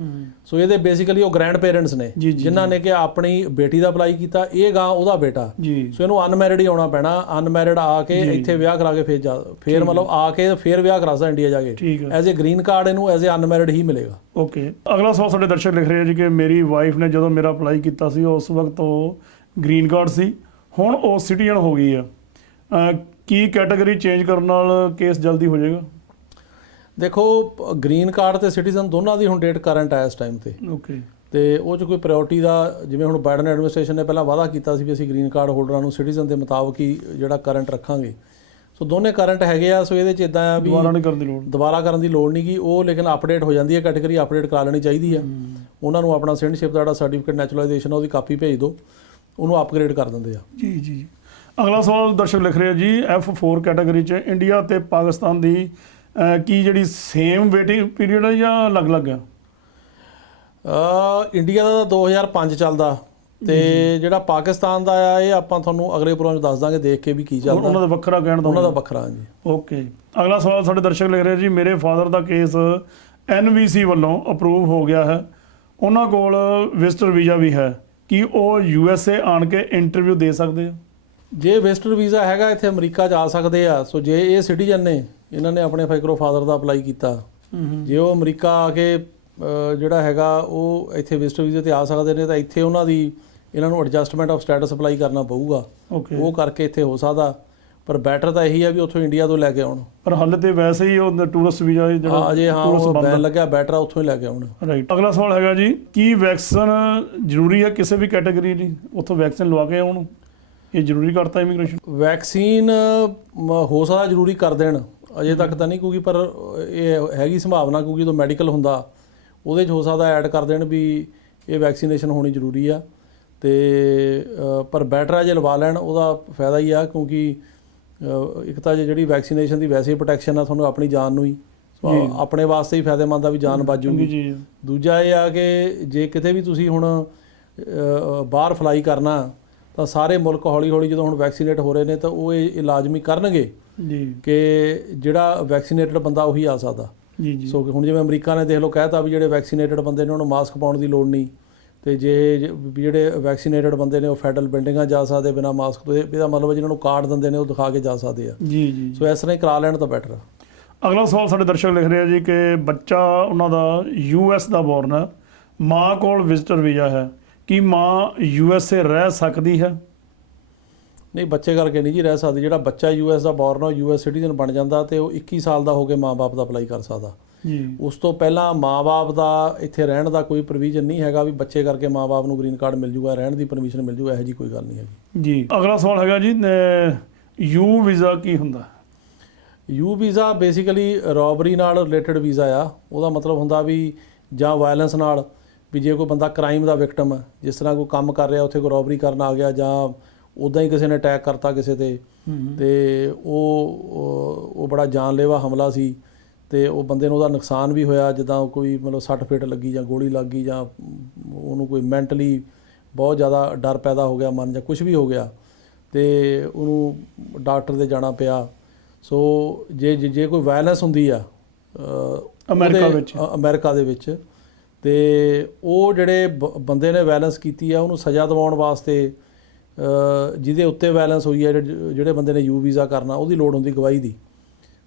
ਸੋ ਇਹਦੇ ਬੇਸਿਕਲੀ ਉਹ ਗ੍ਰੈਂਡ ਪੇਰੈਂਟਸ ਨੇ ਜਿਨ੍ਹਾਂ ਨੇ ਕਿ ਆਪਣੀ ਬੇਟੀ ਦਾ ਅਪਲਾਈ ਕੀਤਾ, ਇਹ ਗਾਂ ਉਹਦਾ ਬੇਟਾ, ਜੀ। ਸੋ ਇਹਨੂੰ ਅਨਮੈਰਿਡ ਹੀ ਆਉਣਾ ਪੈਣਾ। ਅਨਮੈਰਿਡ ਆ ਕੇ ਇੱਥੇ ਵਿਆਹ ਕਰਾ ਕੇ ਫਿਰ ਮਤਲਬ ਆ ਕੇ ਫਿਰ ਵਿਆਹ ਕਰਾ ਸਕਦਾ ਇੰਡੀਆ ਜਾ ਕੇ। ਐਜ਼ ਏ ਗ੍ਰੀਨ ਕਾਰਡ ਇਹਨੂੰ ਐਜ਼ ਏ ਅਨਮੈਰਿਡ ਹੀ ਮਿਲੇਗਾ। ਓਕੇ। ਅਗਲਾ ਸਵਾਲ ਸਾਡੇ ਦਰਸ਼ਕ ਲਿਖ ਰਹੇ ਆ ਜੀ ਕਿ ਮੇਰੀ ਵਾਈਫ ਨੇ ਜਦੋਂ ਮੇਰਾ ਅਪਲਾਈ ਕੀਤਾ ਸੀ ਉਸ ਵਕਤ ਉਹ ਗ੍ਰੀਨ ਕਾਰਡ ਸੀ, ਹੁਣ ਉਹ ਸਿਟੀਜ਼ਨ ਹੋ ਗਈ ਆ, ਕੀ ਕੈਟਾਗਰੀ ਚੇਂਜ ਕਰਨ ਨਾਲ ਕੇਸ ਜਲਦੀ ਹੋ ਜਾਏਗਾ? ਦੇਖੋ ਗ੍ਰੀਨ ਕਾਰਡ ਤੇ ਸਿਟੀਜ਼ਨ ਦੋਨਾਂ ਦੀ ਹੁਣ ਡੇਟ ਕਰੰਟ ਹੈ ਇਸ ਟਾਈਮ ਤੇ, ਓਕੇ, ਤੇ ਉਹ 'ਚ ਕੋਈ ਪ੍ਰਾਇੋਰਟੀ ਦਾ, ਜਿਵੇਂ ਹੁਣ ਬਾਈਡਨ ਐਡਮਿਨਿਸਟ੍ਰੇਸ਼ਨ ਨੇ ਪਹਿਲਾਂ ਵਾਅਦਾ ਕੀਤਾ ਸੀ ਵੀ ਅਸੀਂ ਗ੍ਰੀਨ ਕਾਰਡ ਹੋਲਡਰਾਂ ਨੂੰ ਸਿਟੀਜ਼ਨ ਦੇ ਮੁਤਾਬਕ ਹੀ ਜਿਹੜਾ ਕਰੰਟ ਰੱਖਾਂਗੇ। ਸੋ ਦੋਨੇ ਕਰੰਟ ਹੈਗੇ ਆ। ਸੋ ਇਹਦੇ 'ਚ ਇਦਾਂ ਆ ਵੀ ਦੁਬਾਰਾ ਨਹੀਂ ਕਰਨ ਦੀ ਲੋੜ, ਦੁਬਾਰਾ ਕਰਨ ਦੀ ਲੋੜ ਨਹੀਂ ਗੀ ਉਹ, ਲੇਕਿਨ ਅਪਡੇਟ ਹੋ ਜਾਂਦੀ ਹੈ, ਕੈਟਾਗਰੀ ਅਪਡੇਟ ਕਰਾ ਲੈਣੀ ਚਾਹੀਦੀ ਆ। ਉਹਨਾਂ ਨੂੰ ਆਪਣਾ ਸਿਟੀਜ਼ਨਸ਼ਿਪ ਦਾ ਜਿਹੜਾ ਸਰਟੀਫਿਕੇਟ ਨੈਚੁਰਲਾਈਜੇਸ਼ਨ ਉਹਦੀ ਕਾਪੀ ਭੇਜ ਦਿਓ, ਉਹਨੂੰ ਅਪਗ੍ਰੇਡ ਕਰ ਦਿੰਦੇ ਆ। ਜੀ ਜੀ। ਅਗਲਾ ਸਵਾਲ ਦਰਸ਼ਕ ਲਿਖ ਰਹੇ ਆ ਜੀ, F4 ਕੈਟਾਗਰੀ 'ਚ ਇੰਡੀਆ ਤੇ ਪਾਕਿਸਤਾਨ ਦੀ ਕੀ ਜਿਹੜੀ ਸੇਮ ਵੇਟਿੰਗ ਪੀਰੀਅਡ ਹੈ ਜਾਂ ਅਲੱਗ-ਅਲੱਗ ਹੈ? ਇੰਡੀਆ ਦਾ 2005 ਚੱਲਦਾ, ਤੇ ਜਿਹੜਾ ਪਾਕਿਸਤਾਨ ਦਾ ਆ ਇਹ ਆਪਾਂ ਤੁਹਾਨੂੰ ਅਗਲੇ ਪ੍ਰੋਗਰਾਮ 'ਚ ਦੱਸ ਦਾਂਗੇ ਦੇਖ ਕੇ ਵੀ ਕੀ ਚੱਲਦਾ। ਉਹਨਾਂ ਦਾ ਵੱਖਰਾ ਕਹਿਣ ਦਾ, ਉਹਨਾਂ ਦਾ ਵੱਖਰਾ ਜੀ। ਓਕੇ। ਅਗਲਾ ਸਵਾਲ ਸਾਡੇ ਦਰਸ਼ਕ ਲਿਖ ਰਹੇ ਜੀ, ਮੇਰੇ ਫਾਦਰ ਦਾ ਕੇਸ NVC ਵੱਲੋਂ ਅਪਰੂਵ ਹੋ ਗਿਆ ਹੈ, ਉਹਨਾਂ ਕੋਲ ਵਿਜ਼ਟਰ ਵੀਜ਼ਾ ਵੀ ਹੈ, ਕੀ ਉਹ USA ਆਣ ਕੇ ਇੰਟਰਵਿਊ ਦੇ ਸਕਦੇ ਆ? ਜੇ ਵਿਜ਼ਟਰ ਵੀਜ਼ਾ ਹੈਗਾ ਇੱਥੇ ਅਮਰੀਕਾ 'ਚ ਆ ਸਕਦੇ ਆ। ਸੋ ਜੇ ਇਹ ਸਿਟੀਜ਼ਨ ਨੇ, ਇਹਨਾਂ ਨੇ ਆਪਣੇ ਫਾਈਕਰੋ ਫਾਦਰ ਦਾ ਅਪਲਾਈ ਕੀਤਾ, ਜੇ ਉਹ ਅਮਰੀਕਾ ਆ ਕੇ ਜਿਹੜਾ ਹੈਗਾ ਉਹ ਇੱਥੇ ਵਿਜ਼ਟਰ ਵੀਜ਼ੇ ਤੇ ਆ ਸਕਦੇ ਨੇ, ਤਾਂ ਇੱਥੇ ਉਹਨਾਂ ਦੀ ਇਹਨਾਂ ਨੂੰ ਐਡਜਸਟਮੈਂਟ ਆਫ ਸਟੇਟਸ ਅਪਲਾਈ ਕਰਨਾ ਪਊਗਾ। ਉਹ ਕਰਕੇ ਇੱਥੇ ਹੋ ਸਕਦਾ, ਪਰ ਬੈਟਰ ਤਾਂ ਇਹੀ ਆ ਵੀ ਉੱਥੋਂ ਇੰਡੀਆ ਤੋਂ ਲੈ ਕੇ ਆਉਣ। ਪਰ ਹਾਲੇ ਤੇ ਵੈਸੇ ਹੀ ਉਹ ਟੂਰਿਸਟ ਵੀਜ਼ਾ ਜਿਹੜਾ ਅਜੇ ਉਹ ਬੈਨ ਲੱਗਿਆ, ਬੈਟਰ ਆ ਉੱਥੋਂ ਹੀ ਲੈ ਕੇ ਆਉਣ। ਰਾਈਟ। ਅਗਲਾ ਸਵਾਲ ਹੈਗਾ ਜੀ, ਕੀ ਵੈਕਸੀਨ ਜ਼ਰੂਰੀ ਹੈ ਕਿਸੇ ਵੀ ਕੈਟਾਗਰੀ ਲਈ? ਉੱਥੋਂ ਵੈਕਸੀਨ ਲਵਾ ਕੇ ਆਉਣ, ਇਹ ਜ਼ਰੂਰੀ ਕਰਤਾ ਇਮੀਗ੍ਰੇਸ਼ਨ? ਵੈਕਸੀਨ ਹੋ ਸਕਦਾ ਜ਼ਰੂਰੀ ਕਰ ਦੇਣ, ਅਜੇ ਤੱਕ ਤਾਂ ਨਹੀਂ, ਕਿਉਂਕਿ ਪਰ ਇਹ ਹੈਗੀ ਸੰਭਾਵਨਾ, ਕਿਉਂਕਿ ਜਦੋਂ ਮੈਡੀਕਲ ਹੁੰਦਾ ਉਹਦੇ 'ਚ ਹੋ ਸਕਦਾ ਐਡ ਕਰ ਦੇਣ ਵੀ ਇਹ ਵੈਕਸੀਨੇਸ਼ਨ ਹੋਣੀ ਜ਼ਰੂਰੀ ਆ। ਤੇ ਪਰ ਬੈਟਰ ਆ ਜੇ ਲਵਾ ਲੈਣ, ਉਹਦਾ ਫਾਇਦਾ ਹੀ ਆ, ਕਿਉਂਕਿ ਇੱਕ ਤਾਂ ਜਿਹੜੀ ਵੈਕਸੀਨੇਸ਼ਨ ਦੀ ਵੈਸੇ ਪ੍ਰੋਟੈਕਸ਼ਨ ਆ ਤੁਹਾਨੂੰ ਆਪਣੀ ਜਾਨ ਨੂੰ ਹੀ, ਆਪਣੇ ਵਾਸਤੇ ਹੀ ਫਾਇਦੇਮੰਦ ਆ ਵੀ ਜਾਨ ਬਚ ਜੂਗੀ। ਦੂਜਾ ਇਹ ਆ ਕਿ ਜੇ ਕਿਤੇ ਵੀ ਤੁਸੀਂ ਹੁਣ ਬਾਹਰ ਫਲਾਈ ਕਰਨਾ, ਤਾਂ ਸਾਰੇ ਮੁਲਕ ਹੌਲੀ ਹੌਲੀ ਜਦੋਂ ਹੁਣ ਵੈਕਸੀਨੇਟ ਹੋ ਰਹੇ ਨੇ ਤਾਂ ਉਹ ਇਹ ਲਾਜ਼ਮੀ ਕਰਨਗੇ ਕਿ ਜਿਹੜਾ ਵੈਕਸੀਨੇਟਡ ਬੰਦਾ ਉਹੀ ਆ ਸਕਦਾ। ਸੋ ਹੁਣ ਜਿਵੇਂ ਅਮਰੀਕਾ ਨੇ ਦੇਖ ਲਓ ਕਹਿਤਾ ਵੀ ਜਿਹੜੇ ਵੈਕਸੀਨੇਟਡ ਬੰਦੇ ਨੇ ਉਹਨੂੰ ਮਾਸਕ ਪਾਉਣ ਦੀ ਲੋੜ ਨਹੀਂ, ਤੇ ਜੇ ਜਿਹੜੇ ਵੈਕਸੀਨੇਟਡ ਬੰਦੇ ਨੇ ਉਹ ਫੈਡਰਲ ਬਿਲਡਿੰਗਾਂ ਜਾ ਸਕਦੇ ਬਿਨਾਂ ਮਾਸਕ ਤੋਂ। ਇਹਦਾ ਮਤਲਬ ਜਿਹਨਾਂ ਨੂੰ ਕਾਰਡ ਦਿੰਦੇ ਨੇ ਉਹ ਦਿਖਾ ਕੇ ਜਾ ਸਕਦੇ ਆ। ਸੋ ਇਸ ਤਰ੍ਹਾਂ ਹੀ ਕਰਾ ਲੈਣ ਤਾਂ ਬੈਟਰ। ਅਗਲਾ ਸਵਾਲ ਸਾਡੇ ਦਰਸ਼ਕ ਲਿਖ ਰਹੇ ਆ ਜੀ ਕਿ ਬੱਚਾ ਉਹਨਾਂ ਦਾ US ਦਾ ਬੋਰਨ ਹੈ, ਮਾਂ ਕੋਲ ਵਿਜ਼ਟਰ ਵੀਜ਼ਾ ਹੈ, ਕੀ ਮਾਂ USA ਰਹਿ ਸਕਦੀ ਹੈ? ਨਹੀਂ, ਬੱਚੇ ਕਰਕੇ ਨਹੀਂ ਜੀ ਰਹਿ ਸਕਦੀ। ਜਿਹੜਾ ਬੱਚਾ US ਦਾ ਬੋਰਨ ਆ US ਸਿਟੀਜ਼ਨ ਬਣ ਜਾਂਦਾ ਤੇ ਉਹ 21 ਸਾਲ ਦਾ ਹੋ ਕੇ ਮਾਂ-ਬਾਪ ਦਾ ਅਪਲਾਈ ਕਰ ਸਕਦਾ। ਉਸ ਤੋਂ ਪਹਿਲਾਂ ਮਾਂ-ਬਾਪ ਦਾ ਇੱਥੇ ਰਹਿਣ ਦਾ ਕੋਈ ਪ੍ਰੋਵੀਜ਼ਨ ਨਹੀਂ ਹੈਗਾ ਵੀ ਬੱਚੇ ਕਰਕੇ ਮਾਂ-ਬਾਪ ਨੂੰ ਗ੍ਰੀਨ ਕਾਰਡ ਮਿਲ ਜੂਗਾ, ਰਹਿਣ ਦੀ ਪਰਮਿਸ਼ਨ ਮਿਲ ਜੂਗਾ, ਇਹੋ ਜਿਹੀ ਕੋਈ ਗੱਲ ਨਹੀਂ ਹੈਗੀ ਜੀ। ਅਗਲਾ ਸਵਾਲ ਹੈਗਾ ਜੀ, U ਵੀਜ਼ਾ ਕੀ ਹੁੰਦਾ? U ਵੀਜ਼ਾ ਬੇਸਿਕਲੀ ਰੋਬਰੀ ਨਾਲ ਰਿਲੇਟਡ ਵੀਜ਼ਾ ਆ। ਉਹਦਾ ਮਤਲਬ ਹੁੰਦਾ ਵੀ ਜਾਂ ਵਾਇਲੈਂਸ ਨਾਲ, ਵੀ ਜੇ ਕੋਈ ਬੰਦਾ ਕ੍ਰਾਈਮ ਦਾ ਵਿਕਟਮ ਹੈ, ਜਿਸ ਤਰ੍ਹਾਂ ਕੋਈ ਕੰਮ ਕਰ ਰਿਹਾ ਉੱਥੇ ਕੋਈ ਰੋਬਰੀ ਕਰਨ ਆ ਗਿਆ, ਜਾਂ ਉੱਦਾਂ ਹੀ ਕਿਸੇ ਨੇ ਅਟੈਕ ਕਰਤਾ ਕਿਸੇ ਤੇ ਉਹ ਬੜਾ ਜਾਨਲੇਵਾ ਹਮਲਾ ਸੀ ਤੇ ਉਹ ਬੰਦੇ ਨੂੰ ਉਹਦਾ ਨੁਕਸਾਨ ਵੀ ਹੋਇਆ, ਜਿੱਦਾਂ ਕੋਈ ਮਤਲਬ ਸੱਟ ਫੇਟ ਲੱਗੀ ਜਾਂ ਗੋਲੀ ਲੱਗ ਗਈ, ਜਾਂ ਉਹਨੂੰ ਕੋਈ ਮੈਂਟਲੀ ਬਹੁਤ ਜ਼ਿਆਦਾ ਡਰ ਪੈਦਾ ਹੋ ਗਿਆ ਮਨ, ਜਾਂ ਕੁਝ ਵੀ ਹੋ ਗਿਆ ਤੇ ਉਹਨੂੰ ਡਾਕਟਰ ਦੇ ਜਾਣਾ ਪਿਆ। ਸੋ ਜੇ ਕੋਈ ਵਾਇਲੈਂਸ ਹੁੰਦੀ ਆ ਅਮਰੀਕਾ ਦੇ ਵਿੱਚ ਤੇ ਉਹ ਜਿਹੜੇ ਬੰਦੇ ਨੇ ਵਾਇਲੈਂਸ ਕੀਤੀ ਆ ਉਹਨੂੰ ਸਜ਼ਾ ਦਿਵਾਉਣ ਵਾਸਤੇ ਜਿਹਦੇ ਉੱਤੇ ਵਾਇਲੈਂਸ ਹੋਈ ਹੈ, ਜਿਹੜੇ ਬੰਦੇ ਨੇ U ਵੀਜ਼ਾ ਕਰਨਾ, ਉਹਦੀ ਲੋੜ ਹੁੰਦੀ ਗਵਾਹੀ ਦੀ।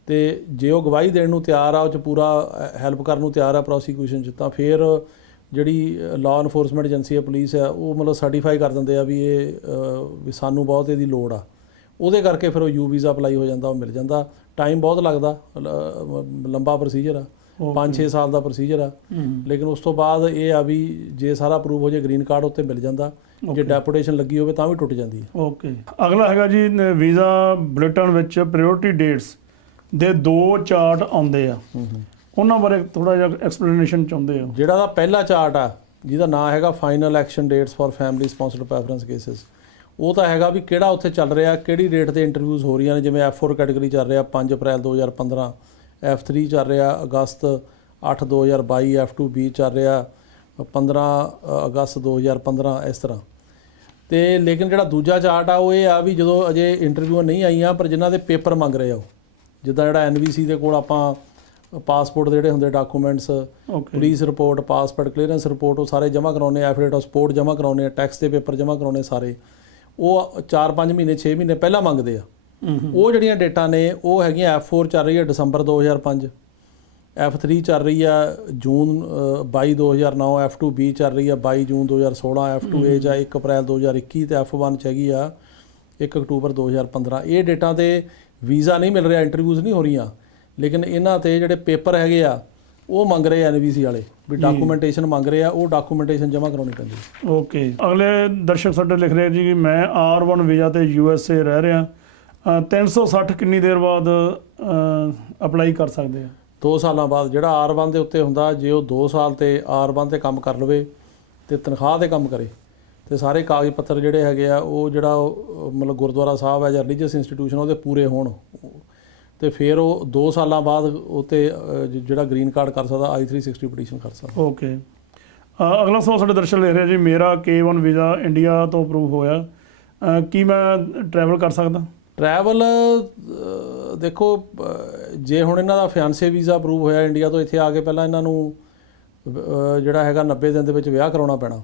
ਤੇ ਜੇ ਉਹ ਗਵਾਹੀ ਦੇਣ ਨੂੰ ਤਿਆਰ ਆ, ਉਹ 'ਚ ਪੂਰਾ ਹੈਲਪ ਕਰਨ ਨੂੰ ਤਿਆਰ ਆ ਪ੍ਰੋਸੀਕਿਊਸ਼ਨ 'ਚ, ਤਾਂ ਫਿਰ ਜਿਹੜੀ ਲਾਅ ਇਨਫੋਰਸਮੈਂਟ ਏਜੰਸੀ ਹੈ, ਪੁਲਿਸ ਹੈ, ਉਹ ਮਤਲਬ ਸਰਟੀਫਾਈ ਕਰ ਦਿੰਦੇ ਆ ਵੀ ਇਹ ਵੀ ਸਾਨੂੰ ਬਹੁਤ ਇਹਦੀ ਲੋੜ ਆ। ਉਹਦੇ ਕਰਕੇ ਫਿਰ ਉਹ ਯੂ ਵੀਜ਼ਾ ਅਪਲਾਈ ਹੋ ਜਾਂਦਾ, ਉਹ ਮਿਲ ਜਾਂਦਾ। ਟਾਈਮ ਬਹੁਤ ਲੱਗਦਾ, ਲੰਬਾ ਪ੍ਰੋਸੀਜਰ ਆ, 5-6 ਸਾਲ ਦਾ ਪ੍ਰੋਸੀਜਰ ਆ, ਲੇਕਿਨ ਉਸ ਤੋਂ ਬਾਅਦ ਇਹ ਆ ਵੀ ਜੇ ਸਾਰਾ ਅਪਰੂਵ ਹੋ ਜਾਏ ਗ੍ਰੀਨ ਕਾਰਡ ਉੱਤੇ ਮਿਲ ਜਾਂਦਾ। ਜੇ ਡੈਪੂਟੇਸ਼ਨ ਲੱਗੀ ਹੋਵੇ ਤਾਂ ਵੀ ਟੁੱਟ ਜਾਂਦੀ ਹੈ। ਓਕੇ, ਅਗਲਾ ਹੈਗਾ ਜੀ ਵੀਜ਼ਾ ਬੁਲੇਟਿਨ ਵਿੱਚ ਪ੍ਰਾਇੋਰਟੀ ਡੇਟਸ ਦੇ 2 ਚਾਰਟ ਆਉਂਦੇ ਆ, ਉਹਨਾਂ ਬਾਰੇ ਥੋੜਾ ਜਿਹਾ ਐਕਸਪਲੇਨੇਸ਼ਨ ਚਾਹੁੰਦੇ ਹੋ? ਜਿਹੜਾ ਦਾ ਪਹਿਲਾ ਚਾਰਟ ਆ ਜਿਹਦਾ ਨਾਂ ਹੈਗਾ final action dates for family sponsored preference cases, ਉਹ ਤਾਂ ਹੈਗਾ ਵੀ ਕਿਹੜਾ ਉੱਥੇ ਚੱਲ ਰਿਹਾ, ਕਿਹੜੀ ਡੇਟ ਤੇ ਇੰਟਰਵਿਊਜ਼ ਹੋ ਰਹੀਆਂ ਨੇ। ਜਿਵੇਂ F4 ਕੈਟਾਗਰੀ ਚੱਲ ਰਿਹਾ 5 ਅਪ੍ਰੈਲ 2015, F3 ਚੱਲ ਰਿਹਾ ਅਗਸਤ 8 2022, F2B ਚੱਲ ਰਿਹਾ 15 ਅਗਸਤ 2015, ਇਸ ਤਰ੍ਹਾਂ। ਤੇ ਲੇਕਿਨ ਜਿਹੜਾ ਦੂਜਾ ਚਾਰਟ ਆ ਉਹ ਇਹ ਆ ਵੀ ਜਦੋਂ ਅਜੇ ਇੰਟਰਵਿਊ ਨਹੀਂ ਆਈਆਂ ਪਰ ਜਿਨ੍ਹਾਂ ਦੇ ਪੇਪਰ ਮੰਗ ਰਹੇ ਆ, ਉਹ ਜਿੱਦਾਂ ਜਿਹੜਾ NVC ਦੇ ਕੋਲ ਆਪਾਂ ਪਾਸਪੋਰਟ ਦੇ ਜਿਹੜੇ ਹੁੰਦੇ documents, police report, passport clearance report, ਉਹ ਸਾਰੇ ਜਮ੍ਹਾਂ ਕਰਾਉਣੇ, ਐਫੀਡੇਵਿਟ ਆਫ ਸਪੋਰਟ ਜਮ੍ਹਾਂ ਕਰਾਉਣੇ, ਟੈਕਸ ਦੇ ਪੇਪਰ ਜਮ੍ਹਾਂ ਕਰਾਉਣੇ, ਸਾਰੇ ਉਹ 4-5 ਮਹੀਨੇ 6 ਮਹੀਨੇ ਪਹਿਲਾਂ ਮੰਗਦੇ ਆ। ਉਹ ਜਿਹੜੀਆਂ ਡੇਟਾਂ ਨੇ ਉਹ ਹੈਗੀਆਂ F4 ਚੱਲ ਰਹੀ ਹੈ ਦਸੰਬਰ 2005, F3 ਚੱਲ ਰਹੀ ਆ ਜੂਨ 22 2009, F2B ਚੱਲ ਰਹੀ ਆ 22 ਜੂਨ 2016, F2A ਚ 1 ਅਪ੍ਰੈਲ 2021 ਤੇ F1 ਚ ਹੈਗੀ ਆ 1 ਅਕਤੂਬਰ 2015। ਇਹ ਡੇਟਾਂ ਤੇ ਵੀਜ਼ਾ ਨਹੀਂ ਮਿਲ ਰਿਹਾ, ਇੰਟਰਵਿਊਜ਼ ਨਹੀਂ ਹੋ ਰਹੀਆਂ, ਲੇਕਿਨ ਇਹਨਾਂ ਤੇ ਜਿਹੜੇ ਪੇਪਰ ਹੈਗੇ ਆ ਉਹ ਮੰਗ ਰਹੇ ਆ NVC ਵਾਲੇ ਵੀ ਡਾਕੂਮੈਂਟੇਸ਼ਨ ਮੰਗ ਰਹੇ ਆ, ਉਹ ਡਾਕੂਮੈਂਟੇਸ਼ਨ ਜਮ੍ਹਾਂ ਕਰਾਉਣੀ ਪੈਂਦੀ। ਓਕੇ, ਅਗਲੇ ਦਰਸ਼ਕ ਸਾਡੇ ਲਿਖ ਰਹੇ ਜੀ ਕਿ ਮੈਂ R1 ਵੀਜ਼ਾ ਤੇ USA ਰਹਿ ਰਿਹਾ, 360 ਕਿੰਨੀ ਦੇਰ ਬਾਅਦ ਅਪਲਾਈ ਕਰ ਸਕਦੇ ਆ? 2 ਸਾਲਾਂ ਬਾਅਦ। ਜਿਹੜਾ R1 ਦੇ ਉੱਤੇ ਹੁੰਦਾ, ਜੇ ਉਹ 2 ਸਾਲ ਤੇ R1 ਤੇ ਕੰਮ ਕਰ ਲਵੇ ਤੇ ਤਨਖਾਹ ਤੇ ਕੰਮ ਕਰੇ ਤੇ ਸਾਰੇ ਕਾਗਜ਼ ਪੱਤਰ ਜਿਹੜੇ ਹੈਗੇ ਆ ਉਹ ਜਿਹੜਾ ਮਤਲਬ ਗੁਰਦੁਆਰਾ ਸਾਹਿਬ ਹੈ ਜਾਂ ਰਿਲੀਜੀਅਸ ਇੰਸਟੀਟਿਊਸ਼ਨ ਉਹਦੇ ਪੂਰੇ ਹੋਣ ਤੇ ਫਿਰ ਉਹ 2 ਸਾਲਾਂ ਬਾਅਦ ਉੱਤੇ ਜਿਹੜਾ ਗ੍ਰੀਨ ਕਾਰਡ ਕਰ ਸਕਦਾ, I-360 ਪਟੀਸ਼ਨ ਕਰ ਸਕਦਾ। ਓਕੇ, ਅਗਲਾ ਸਵਾਲ ਸਾਡੇ ਦਰਸ਼ਕ ਲਿਖ ਰਿਹਾ ਜੀ ਮੇਰਾ K1 ਵੀਜ਼ਾ ਇੰਡੀਆ ਤੋਂ ਅਪਰੂਵ ਹੋਇਆ, ਕੀ ਮੈਂ ਟਰੈਵਲ ਕਰ ਸਕਦਾ? ਟਰੈਵਲ ਦੇਖੋ, ਜੇ ਹੁਣ ਇਹਨਾਂ ਦਾ ਫਿਆਂਸੇ ਵੀਜ਼ਾ ਅਪਰੂਵ ਹੋਇਆ ਇੰਡੀਆ ਤੋਂ, ਇੱਥੇ ਆ ਕੇ ਪਹਿਲਾਂ ਇਹਨਾਂ ਨੂੰ ਜਿਹੜਾ ਹੈਗਾ 90 ਦਿਨ ਦੇ ਵਿੱਚ ਵਿਆਹ ਕਰਾਉਣਾ ਪੈਣਾ।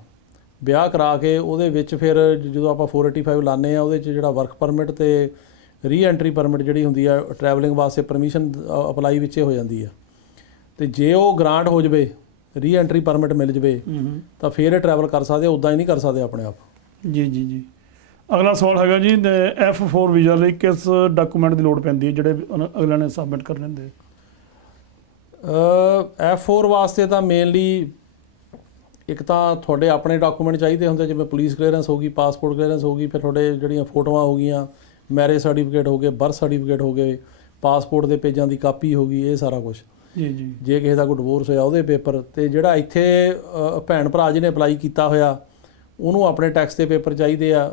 ਵਿਆਹ ਕਰਾ ਕੇ ਉਹਦੇ ਵਿੱਚ ਫਿਰ ਜਦੋਂ ਆਪਾਂ 485 ਲਾਉਂਦੇ ਆ ਉਹਦੇ 'ਚ ਜਿਹੜਾ ਵਰਕ ਪਰਮਿਟ ਤੇ ਰੀ ਐਂਟਰੀ ਪਰਮਿਟ ਜਿਹੜੀ ਹੁੰਦੀ ਆ ਟਰੈਵਲਿੰਗ ਵਾਸਤੇ ਪਰਮਿਸ਼ਨ ਅਪਲਾਈ ਵਿੱਚੇ ਹੋ ਜਾਂਦੀ ਆ, ਤੇ ਜੇ ਉਹ ਗ੍ਰਾਂਟ ਹੋ ਜਾਵੇ, ਰੀ ਐਂਟਰੀ ਪਰਮਿਟ ਮਿਲ ਜਾਵੇ ਤਾਂ ਫਿਰ ਇਹ ਟਰੈਵਲ ਕਰ ਸਕਦੇ, ਉੱਦਾਂ ਹੀ ਨਹੀਂ ਕਰ ਸਕਦੇ ਆਪਣੇ ਆਪ। ਜੀ ਜੀ ਜੀ। ਅਗਲਾ ਸਵਾਲ ਹੈਗਾ ਜੀ F4 ਵੀਜ਼ਾ ਲਈ ਕਿਸ ਡਾਕੂਮੈਂਟ ਦੀ ਲੋੜ ਪੈਂਦੀ ਹੈ ਜਿਹੜੇ ਅਗਲੇ ਨੇ ਸਬਮਿਟ ਕਰਨੇ ਹੁੰਦੇ? F4 ਵਾਸਤੇ ਤਾਂ ਮੇਨਲੀ ਇੱਕ ਤਾਂ ਤੁਹਾਡੇ ਆਪਣੇ ਡਾਕੂਮੈਂਟ ਚਾਹੀਦੇ ਹੁੰਦੇ, ਜਿਵੇਂ ਪੁਲਿਸ ਕਲੀਅਰੈਂਸ ਹੋ ਗਈ, ਪਾਸਪੋਰਟ ਕਲੀਅਰੈਂਸ ਹੋ ਗਈ, ਫਿਰ ਤੁਹਾਡੇ ਜਿਹੜੀਆਂ ਫੋਟੋਆਂ ਹੋ ਗਈਆਂ, ਮੈਰਿਜ ਸਰਟੀਫਿਕੇਟ ਹੋ ਗਏ, ਬਰਥ ਸਰਟੀਫਿਕੇਟ ਹੋ ਗਏ, ਪਾਸਪੋਰਟ ਦੇ ਪੇਜਾਂ ਦੀ ਕਾਪੀ ਹੋ ਗਈ, ਇਹ ਸਾਰਾ ਕੁਝ। ਜੀ ਜੀ। ਜੇ ਕਿਸੇ ਦਾ ਕੋਈ ਡਿਵੋਰਸ ਹੋਇਆ ਉਹਦੇ ਪੇਪਰ, ਤੇ ਜਿਹੜਾ ਇੱਥੇ ਭੈਣ ਭਰਾ ਜਿਹਨੇ ਅਪਲਾਈ ਕੀਤਾ ਹੋਇਆ ਉਹਨੂੰ ਆਪਣੇ ਟੈਕਸ ਦੇ ਪੇਪਰ ਚਾਹੀਦੇ ਆ,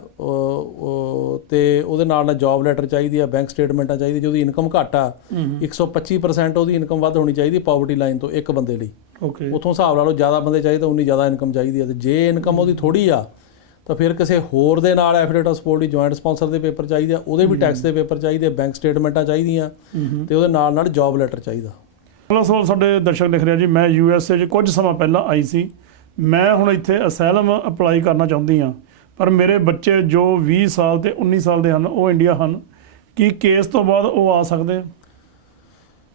ਤੇ ਉਹਦੇ ਨਾਲ ਜੌਬ ਲੈਟਰ ਚਾਹੀਦੀ ਆ, ਬੈਂਕ ਸਟੇਟਮੈਂਟਾਂ ਚਾਹੀਦੀ। ਜੇ ਉਹਦੀ ਇਨਕਮ ਘੱਟ ਆ 125% ਉਹਦੀ ਇਨਕਮ ਵੱਧ ਹੋਣੀ ਚਾਹੀਦੀ ਪਾਵਰਟੀ ਲਾਈਨ ਤੋਂ ਇੱਕ ਬੰਦੇ ਲਈ। ਓਕੇ, ਉੱਥੋਂ ਹਿਸਾਬ ਲਾ ਲਓ, ਜ਼ਿਆਦਾ ਬੰਦੇ ਚਾਹੀਦੇ ਤਾਂ ਉਨੀ ਜ਼ਿਆਦਾ ਇਨਕਮ ਚਾਹੀਦੀ ਹੈ। ਤੇ ਜੇ ਇਨਕਮ ਉਹਦੀ ਥੋੜ੍ਹੀ ਆ ਤਾਂ ਫਿਰ ਕਿਸੇ ਹੋਰ ਦੇ ਨਾਲ affidavit of support the joint sponsor ਦੇ ਪੇਪਰ ਚਾਹੀਦੇ ਆ, ਉਹਦੇ ਵੀ ਟੈਕਸ ਦੇ ਪੇਪਰ ਚਾਹੀਦੇ, ਬੈਂਕ ਸਟੇਟਮੈਂਟਾਂ ਚਾਹੀਦੀਆਂ, ਤੇ ਉਹਦੇ ਨਾਲ ਜੌਬ ਲੈਟਰ ਚਾਹੀਦਾ। ਅਗਲਾ ਸਵਾਲ ਸਾਡੇ ਦਰਸ਼ਕ ਲਿਖ ਰਿਹਾ ਜੀ ਮੈਂ USA 'ਚ ਕੁਝ ਸਮਾਂ ਪਹਿਲਾਂ ਆਈ ਸੀ, ਮੈਂ ਹੁਣ ਇੱਥੇ ਅਸਾਈਲਮ ਅਪਲਾਈ ਕਰਨਾ ਚਾਹੁੰਦੀ ਹਾਂ, ਪਰ ਮੇਰੇ ਬੱਚੇ ਜੋ 20 ਸਾਲ ਤੇ 19 ਸਾਲ ਦੇ ਹਨ ਉਹ ਇੰਡੀਆ ਹਨ, ਕੀ ਕੇਸ ਤੋਂ ਬਾਅਦ ਉਹ ਆ ਸਕਦੇ?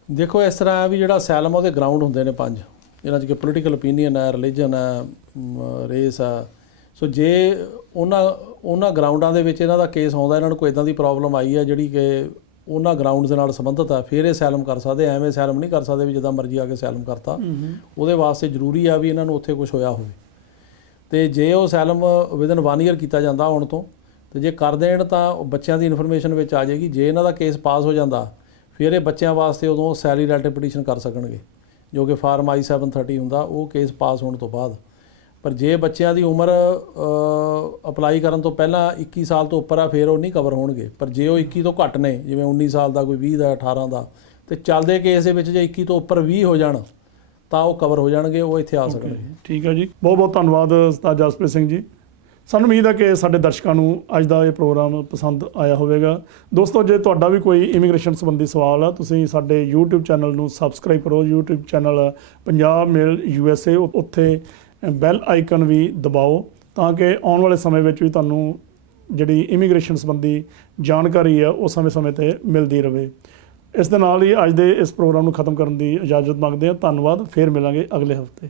ਦੇਖੋ, ਇਸ ਤਰ੍ਹਾਂ ਹੈ ਵੀ ਜਿਹੜਾ ਅਸਾਈਲਮ ਉਹਦੇ ਗਰਾਊਂਡ ਹੁੰਦੇ ਨੇ 5, ਇਹਨਾਂ 'ਚ ਕਿ ਪੋਲੀਟੀਕਲ ਓਪੀਨੀਅਨ ਹੈ, ਰਿਲੀਜਨ ਹੈ, ਰੇਸ ਆ। ਸੋ ਜੇ ਉਹਨਾਂ ਗਰਾਊਂਡਾਂ ਦੇ ਵਿੱਚ ਇਹਨਾਂ ਦਾ ਕੇਸ ਆਉਂਦਾ, ਇਹਨਾਂ ਨੂੰ ਕੋਈ ਇੱਦਾਂ ਦੀ ਪ੍ਰੋਬਲਮ ਆਈ ਹੈ ਜਿਹੜੀ ਕਿ ਉਹਨਾਂ ਗਰਾਊਂਡਸ ਦੇ ਨਾਲ ਸੰਬੰਧਿਤ ਆ, ਫਿਰ ਇਹ ਅਸਾਈਲਮ ਕਰ ਸਕਦੇ। ਐਵੇਂ ਅਸਾਈਲਮ ਨਹੀਂ ਕਰ ਸਕਦੇ ਵੀ ਜਿੱਦਾਂ ਮਰਜ਼ੀ ਆ ਕੇ ਅਸਾਈਲਮ ਕਰਤਾ। ਉਹਦੇ ਵਾਸਤੇ ਜ਼ਰੂਰੀ ਆ ਵੀ ਇਹਨਾਂ ਨੂੰ ਉੱਥੇ ਕੁਝ ਹੋਇਆ ਹੋਵੇ, ਤੇ ਜੇ ਉਹ ਅਸਾਈਲਮ ਵਿਦਨ 1 ਈਅਰ ਕੀਤਾ ਜਾਂਦਾ ਆਉਣ ਤੋਂ, ਤੇ ਜੇ ਕਰ ਦੇਣ ਤਾਂ ਬੱਚਿਆਂ ਦੀ ਇਨਫੋਰਮੇਸ਼ਨ ਵਿੱਚ ਆ ਜਾਏਗੀ। ਜੇ ਇਹਨਾਂ ਦਾ ਕੇਸ ਪਾਸ ਹੋ ਜਾਂਦਾ ਫਿਰ ਇਹ ਬੱਚਿਆਂ ਵਾਸਤੇ ਉਦੋਂ ਸੈਲਰੀ ਰਿਲੇਟਿਵ ਪਟੀਸ਼ਨ ਕਰ ਸਕਣਗੇ, ਜੋ ਕਿ ਫਾਰਮ I-730 ਹੁੰਦਾ, ਉਹ ਕੇਸ ਪਾਸ ਹੋਣ ਤੋਂ ਬਾਅਦ। ਪਰ ਜੇ ਬੱਚਿਆਂ ਦੀ ਉਮਰ ਅਪਲਾਈ ਕਰਨ ਤੋਂ ਪਹਿਲਾਂ 21 ਸਾਲ ਤੋਂ ਉੱਪਰ ਆ ਫਿਰ ਉਹ ਨਹੀਂ ਕਵਰ ਹੋਣਗੇ। ਪਰ ਜੇ ਉਹ 21 ਤੋਂ ਘੱਟ ਨੇ, ਜਿਵੇਂ 19 ਸਾਲ ਦਾ, ਕੋਈ 20 ਦਾ, 18 ਦਾ, ਤੇ ਚੱਲਦੇ ਕੇਸ ਦੇ ਵਿੱਚ ਜੇ 21 ਤੋਂ ਉੱਪਰ 20 ਹੋ ਜਾਣ ਤਾਂ ਉਹ ਕਵਰ ਹੋ ਜਾਣਗੇ, ਉਹ ਇੱਥੇ ਆ ਸਕਣਗੇ। ਠੀਕ ਹੈ ਜੀ, ਬਹੁਤ ਬਹੁਤ ਧੰਨਵਾਦ ਉਸਤਾਦ ਜਸਪ੍ਰੀਤ ਸਿੰਘ ਜੀ। ਸਾਨੂੰ ਉਮੀਦ ਹੈ ਕਿ ਸਾਡੇ ਦਰਸ਼ਕਾਂ ਨੂੰ ਅੱਜ ਦਾ ਇਹ ਪ੍ਰੋਗਰਾਮ ਪਸੰਦ ਆਇਆ ਹੋਵੇਗਾ। ਦੋਸਤੋ, ਜੇ ਤੁਹਾਡਾ ਵੀ ਕੋਈ ਇਮੀਗ੍ਰੇਸ਼ਨ ਸੰਬੰਧੀ ਸਵਾਲ ਆ, ਤੁਸੀਂ ਸਾਡੇ YouTube ਚੈਨਲ ਨੂੰ ਸਬਸਕ੍ਰਾਈਬ ਕਰੋ। YouTube channel Punjab mail USA, ਉੱਥੇ ਬੈਲ ਆਈਕਨ ਵੀ ਦਬਾਓ ਤਾਂ ਕਿ ਆਉਣ ਵਾਲੇ ਸਮੇਂ ਵਿੱਚ ਵੀ ਤੁਹਾਨੂੰ ਜਿਹੜੀ ਇਮੀਗ੍ਰੇਸ਼ਨ ਸੰਬੰਧੀ ਜਾਣਕਾਰੀ ਆ ਉਹ ਸਮੇਂ-ਸਮੇਂ 'ਤੇ ਮਿਲਦੀ ਰਹੇ। ਇਸ ਦੇ ਨਾਲ ਹੀ ਅੱਜ ਦੇ ਇਸ ਪ੍ਰੋਗਰਾਮ ਨੂੰ ਖਤਮ ਕਰਨ ਦੀ ਇਜਾਜ਼ਤ ਮੰਗਦੇ ਹਾਂ। ਧੰਨਵਾਦ, ਫਿਰ ਮਿਲਾਂਗੇ ਅਗਲੇ ਹਫ਼ਤੇ।